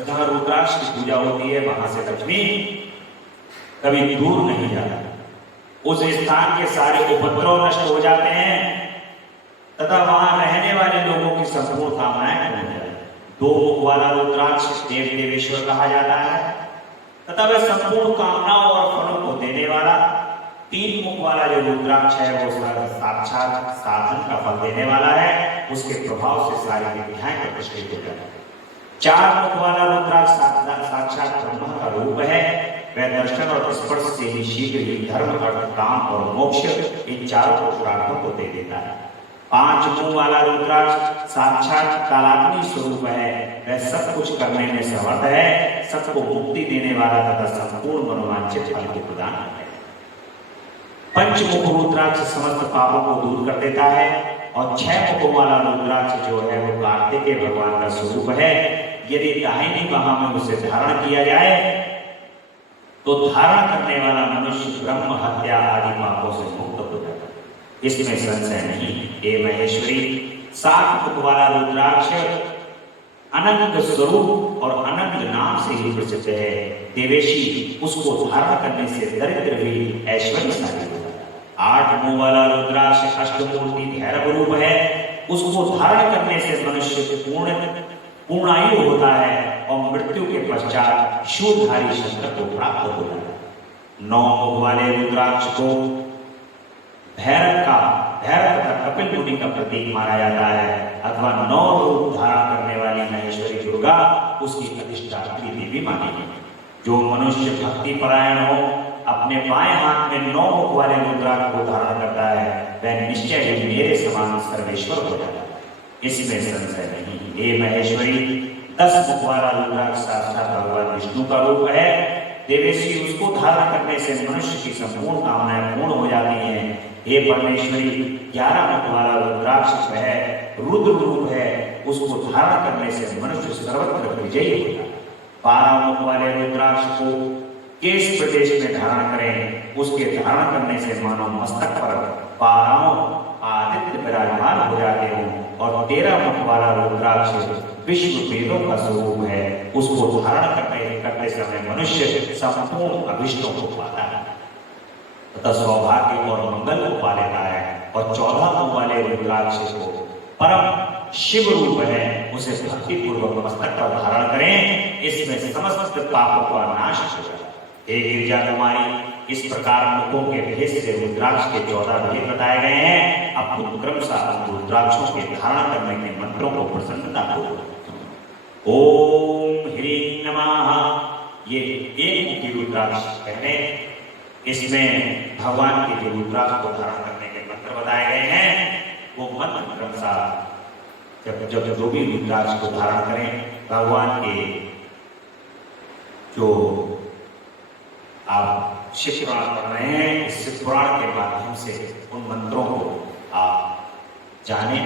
जहां रुद्राक्ष की पूजा होती है वहां से लक्ष्मी कभी दूर नहीं जाती। उस स्थान के सारे उपद्रव नष्ट हो जाते हैं तथा वहां रहने वाले लोगों की संपूर्ण कामनाएं पूर्ण हो जाती हैं। 2 मुख वाला रुद्राक्ष देव देवेश्वर कहा जाता है तथा वह संपूर्ण कामनाओं और फलों को देने वाला। 3 मुख वाला जो रुद्राक्ष है वो साक्षात साधन का फल देने वाला है। उसके प्रभाव से सारी विद्याएं प्रतिष्ठित हो जाती है। 4 मुख वाला रुद्राक्ष साक्षात ब्रह्मा का रूप है। वह दर्शन और स्पर्श से ही शीघ्र ही धर्म, अर्थ, काम और मोक्ष इन चारों पुरुषार्थों को दे देता है। 5 मुंह वाला रुद्राक्ष साक्षात कालाग्नि स्वरूप है। वह सब कुछ करने में समर्थ है, सबको मुक्ति देने वाला तथा संपूर्ण मनोवांछित फल को प्रदान करता है। 5 मुख रुद्राक्ष समस्त पापों को दूर कर देता है। और 6 मुखों वाला रुद्राक्ष जो है वो कार्तिकेय भगवान का स्वरूप है। यदि दाहिनी बाह में उसे धारण किया जाए तो धारण करने वाला मनुष्य ब्रह्म हत्या आदि पापों से मुक्त हो जाता है। इसमें संशय नहीं। हे महेश्वरी, 7 मुख वाला रुद्राक्ष अनंत स्वरूप और अनंत नाम से ही प्रसिद्ध है। देवेशी उसको धारण करने से दरिद्र भी ऐश्वर्यशाली होता है। 8 मुंह वाला रुद्राक्ष अष्टमूर्ति भैरव रूप है। उसको धारण करने से मनुष्य पूर्णायु होता है और मृत्यु के पश्चात शूलधारी शंकर को प्राप्त होता है। 9 मुख वाले रुद्राक्ष को भैरव तथा कपिल मुनि का प्रतीक माना जाता है, अथवा 9 रूप धारण करने वाली महेश्वरी दुर्गा उसकी अधिष्ठात्री देवी मानी गई। जो मनुष्य भक्ति परायण हो अपने बाएं हाथ में 9 मुख वाले रुद्राक्ष को धारण करता है, वह निश्चय ही मेरे समान सर्वेश्वर हो जाता है। इसमें संशय नहीं। हे महेश्वरी, 10 मुख वाला रुद्राक्ष साक्षात भगवान विष्णु का रूप है। देवेशी उसको धारण करने से मनुष्य की संपूर्ण कामनाएं पूर्ण हो जाती हैं। हे परमेश्वरी, 11 मुख वाला रुद्राक्ष वह रुद्र रूप है। उसको धारण करने से मनुष्य सर्वत्र विजयी होता है। 12 मुख वाले रुद्राक्ष को केश प्रदेश में धारण करें। उसके धारण करने से मानो मस्तक पर 12 आदित्य विराजमान हो जाते हों। और 13 मुख वाला रुद्राक्ष विश्व वेदों का स्वरूप है। उसको धारण करते समय मनुष्य संपूर्ण अभिष्टों को पाता है तथा सौभाग्य और मंगल को पा लेता है। और 14 मुंह वाले रुद्राक्ष को परम शिव रूप है उसे भक्ति पूर्वक मस्तक पर धारण करें, इसमें समस्त पापों का नाश हो जाए। हे गिरिजा कुमारी, इस प्रकार मुखों के भेद से रुद्राक्ष के 14 भेद बताए गए हैं। अब तुम क्रमशः रुद्राक्षों के धारण करने के मंत्रों को प्रसन्नता पूर्वक ओम ह्रीं नमः, ये एक मुखी रुद्राक्ष पहले, इसमें भगवान के जो रुद्राक्ष को धारण करने के मंत्र बताए गए हैं वो मंत्र क्रमशः जब जो भी रुद्राक्ष को धारण करें, भगवान के जो आप शिव पुराण पढ़ रहे हैं, इस शिव पुराण के माध्यम से उन मंत्रों को आप जाने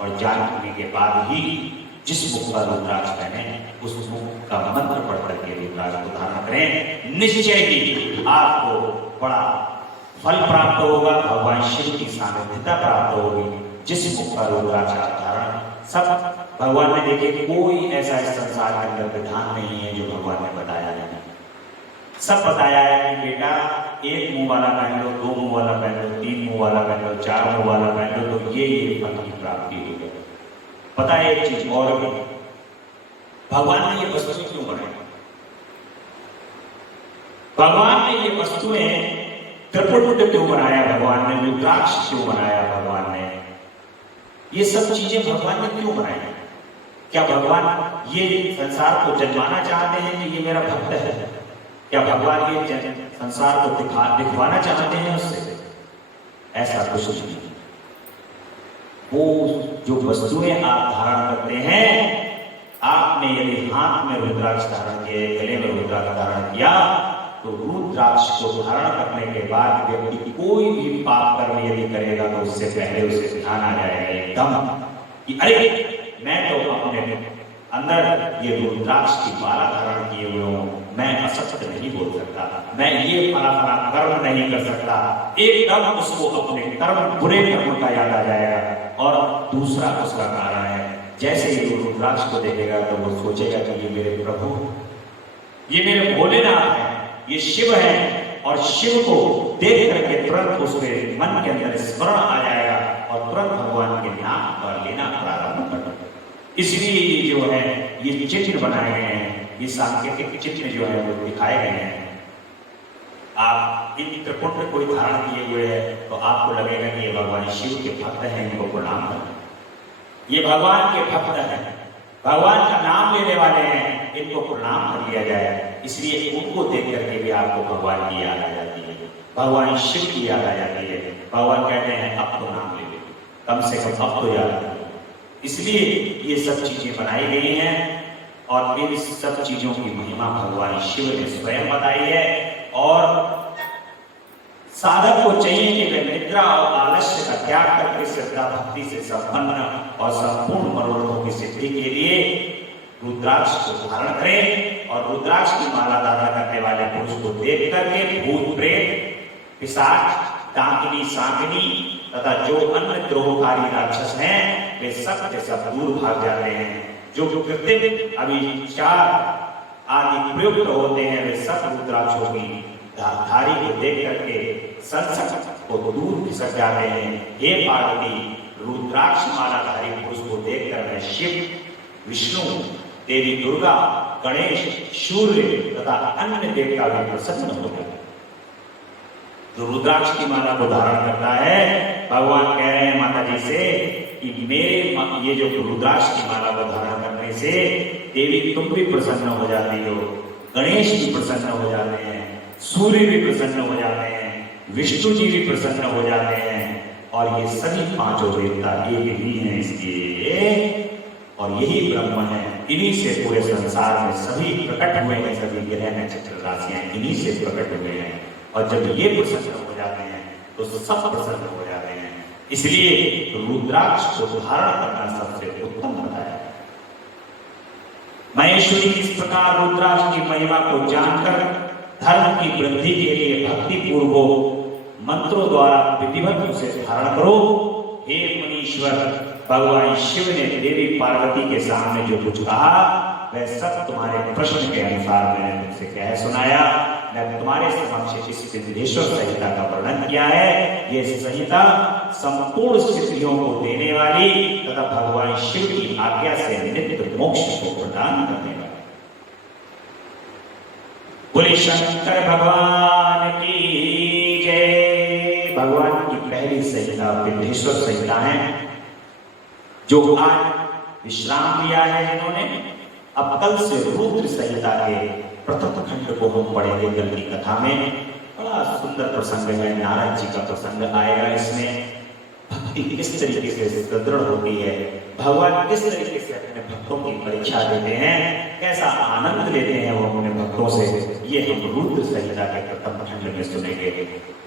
और जानने के बाद ही जिस मुख का रुद्राक्ष पहने उस मुख का मंत्र पढ़ करके रुद्राक्ष को धारण करें। निश्चय ही आपको बड़ा फल प्राप्त होगा, भगवान शिव की सानिध्यता प्राप्त होगी। जिस मुख का रुद्राक्ष आप धारण, सब भगवान ने देखे कोई ऐसा इस संसार के अंदर विधान नहीं है जो भगवान ने बताया नहीं। सब बताया है कि बेटा एक मुंह वाला पहन लो, 2 मुंह वाला पहन लो, 3 मुंह वाला पहन लो, 4 मुंह वाला पहन लो, तो ये फल की प्राप्ति होगी। पता है एक चीज और भी, भगवान ने ये वस्तुएं क्यों बनाई? भगवान ने ये वस्तुएं त्रिपुट क्यों बनाया? भगवान ने रुद्राक्ष क्यों बनाया? भगवान ने ये सब चीजें भगवान ने क्यों बनाई? क्या भगवान ये संसार को जन्माना चाहते हैं कि ये मेरा भक्त है? क्या भगवान ये संसार को दिखवाना चाहते हैं उससे? ऐसा कुछ नहीं। वो जो वस्तुएं आप धारण करते हैं, आपने यदि हाथ में रुद्राक्ष धारण किए, गले में रुद्राक्ष धारण किया, तो रुद्राक्ष को धारण करने के बाद व्यक्ति कोई भी पाप कर्म यदि करेगा तो उससे पहले उसे ध्यान आ जाएगा एकदम कि अरे मैं तो अपने अंदर ये रुद्राक्ष की माला धारण किए हुए हूं, मैं असत्य नहीं बोल सकता, मैं ये फला कर्म नहीं कर सकता। एकदम उसको अपने कर्म, बुरे कर्म का याद आ जाएगा। और दूसरा उसका कारण है, जैसे ही वो रुद्राक्ष को देखेगा तो वो सोचेगा कि ये मेरे प्रभु, ये मेरे भोलेनाथ है, ये शिव है, और शिव को देख करके तुरंत उसके मन के अंदर स्मरण आ जाएगा और तुरंत भगवान के नाम पर लेना प्रारंभ कर। इसलिए ये जो है ये चिन्ह बनाए गए हैं, ये सांकेतिक चिन्ह जो है वो दिखाए गए हैं। आप इन त्रिपुट में कोई धारण किए हुए हैं तो आपको लगेगा कि ये भगवान शिव के भक्त हैं, इनको प्रणाम करें, ये भगवान के भक्त हैं, भगवान का नाम लेने वाले हैं, इनको प्रणाम कर लिया जाए। इसलिए उनको देख करके भी आपको भगवान की याद आ जाती है, भगवान शिव की याद आ जाती है। भगवान कहते हैं अब तो नाम ले लो, कम से कम अब तो याद करो। इसलिए ये सब चीजें बनाई गई हैं और इन सब चीजों की महिमा भगवान शिव ने स्वयं बताई है। और साधक को चाहिए कि वे निद्रा और आलस्य का त्याग करके श्रद्धा भक्ति से संपन्न और संपूर्ण मनोरथों की सिद्धि के लिए रुद्राक्ष को धारण करें। और रुद्राक्ष की माला धारण करने वाले पुरुष को देख करके भूत प्रेत पिशाच डाकिनी सांकिनी तथा जो अन्य द्रोहकारी राक्षस हैं वे सब के सब दूर भाग जाते हैं। जो कृत्रिम अभिचार आदि प्रयुक्त होते हैं वे सब रुद्राक्षों की धारी को देख करके संसक को दूर खिसक जाते हैं। हे पार्वती, रुद्राक्ष मालाधारी पुरुष को देखकर मैं शिव, विष्णु, देवी दुर्गा, गणेश, सूर्य तथा अन्य देवता भी प्रसन्न होते हैं। जो रुद्राक्ष की माला को धारण करता है, भगवान कह रहे हैं माता जी से कि मेरे ये जो रुद्राक्ष की माला को धारण करने से देवी तुम भी प्रसन्न हो जाती हो, गणेश भी प्रसन्न हो जाते हैं, सूर्य भी प्रसन्न हो जाते हैं, विष्णु जी भी प्रसन्न हो जाते हैं। और ये सभी पांचों देवता एक ही हैं इसलिए, और यही ब्रह्म है। इन्हीं से पूरे संसार में सभी प्रकट हुए हैं, सभी ग्रह नक्षत्र राशियां इन्हीं से प्रकट हुए हैं। और जब ये प्रसन्न हो जाते हैं तो सब प्रसन्न हो जाते हैं। इसलिए रुद्राक्ष को धारण करना सबसे उत्तम बताया। महेश्वरी इस प्रकार रुद्राक्ष की महिमा को जानकर धर्म की वृद्धि के लिए भक्ति पूर्वक मंत्रों द्वारा विधिवत उसे धारण करो। हे मुनीश्वर, भगवान शिव ने देवी पार्वती के सामने जो कुछ कहा वह सब तुम्हारे प्रश्न के अनुसार मैंने तुमसे कह सुनाया। मैं तुम्हारे समक्ष इस सिद्धेश्वर संहिता का वर्णन किया है। ये संहिता संपूर्ण सिद्धियों को देने वाली तथा भगवान शिव की आज्ञा से नित्य मोक्ष को प्रदान करने वाली। बोले शंकर भगवान की जय। भगवान की पहली संहिता विद्धेश्वर संहिता है, जो आज विश्राम लिया है जिन्होंने। अब कल से रुद्र संहिता के प्रथम खंड को हम पढ़ेंगे कल की कथा में। बड़ा सुंदर प्रसंग है, नारद जी का प्रसंग आएगा इसमें। भक्ति किस तरीके से सुदृढ़ होती है, भगवान किस तरीके से अपने भक्तों की परीक्षा देते हैं, कैसा आनंद लेते हैं वो अपने भक्तों से, ये हम रुद्र संहिता के प्रथम खंड में सुनेंगे।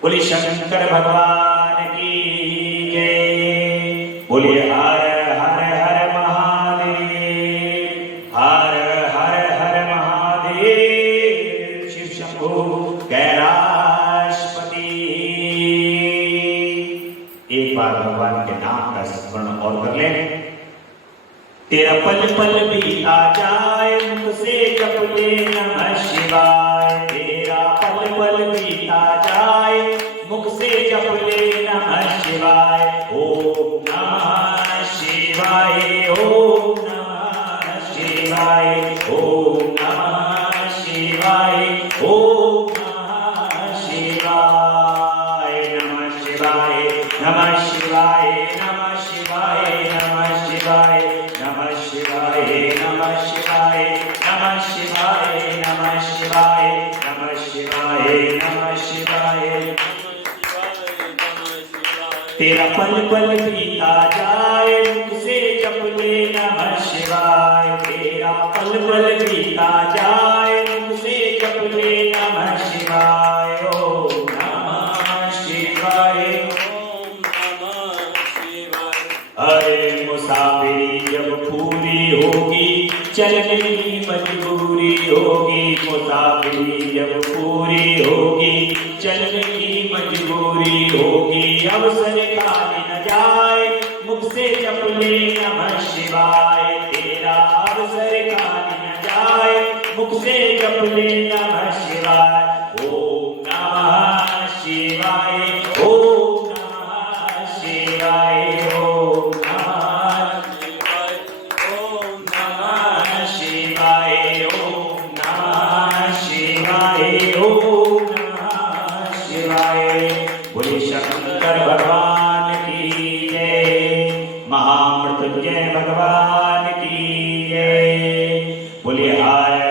बोले शंकर भगवान की जय। बोले हर हर हर महादेव, हर हर हर महादेव। शिव शंभो कैलाशपति। एक बार भगवान के नाम का स्मरण और कर ले। तेरा पल पल बीता जाए, मुख से जप ले नमः शिवाय। तेरा पल पल बीता जाए, मुख से जप ले नमः शिवाय। ओम नमः शिवाय, ओम नमः शिवाय, ओम नमः शिवाय, ओम नमः शिवाय। नमः शिवाय, नमः शिवाय, नमः शिवाय, नमः शिवाय, नमः शिवाय, नमः शिवाय, नमः शिवाय, नमः शिवाय, नमः शिवाय, नमः शिवाय। तेरा पल पल बीता जाए, मुख से जप ले नमः शिवाय। तेरा पल पल बीता जाए, मुख से जप ले नमः शिवाय। ओम नमः शिवाय, ओम नमः शिवाय। अरे मुसाफिरी जब पूरी होगी, चलने की मजबूरी होगी। मुसाफिरी जब पूरी होगी, चलने की मजबूरी होगी। अवसर खाली न जाए, मुख से जप ले नमः शिवाय। तेरा अवसर खाली न जाए, मुख से जप ले नमः शिवाय। ओम नमः शिवाय, ओम नमः शिवाय, ओम नमः शिवाय, ओम नमः शिवाय, ओम नमः शिवाय, ओम नमः शिवाय। बोले शंकर भगवान की जय, महामृत्युंजय भगवान की जय। बोले हर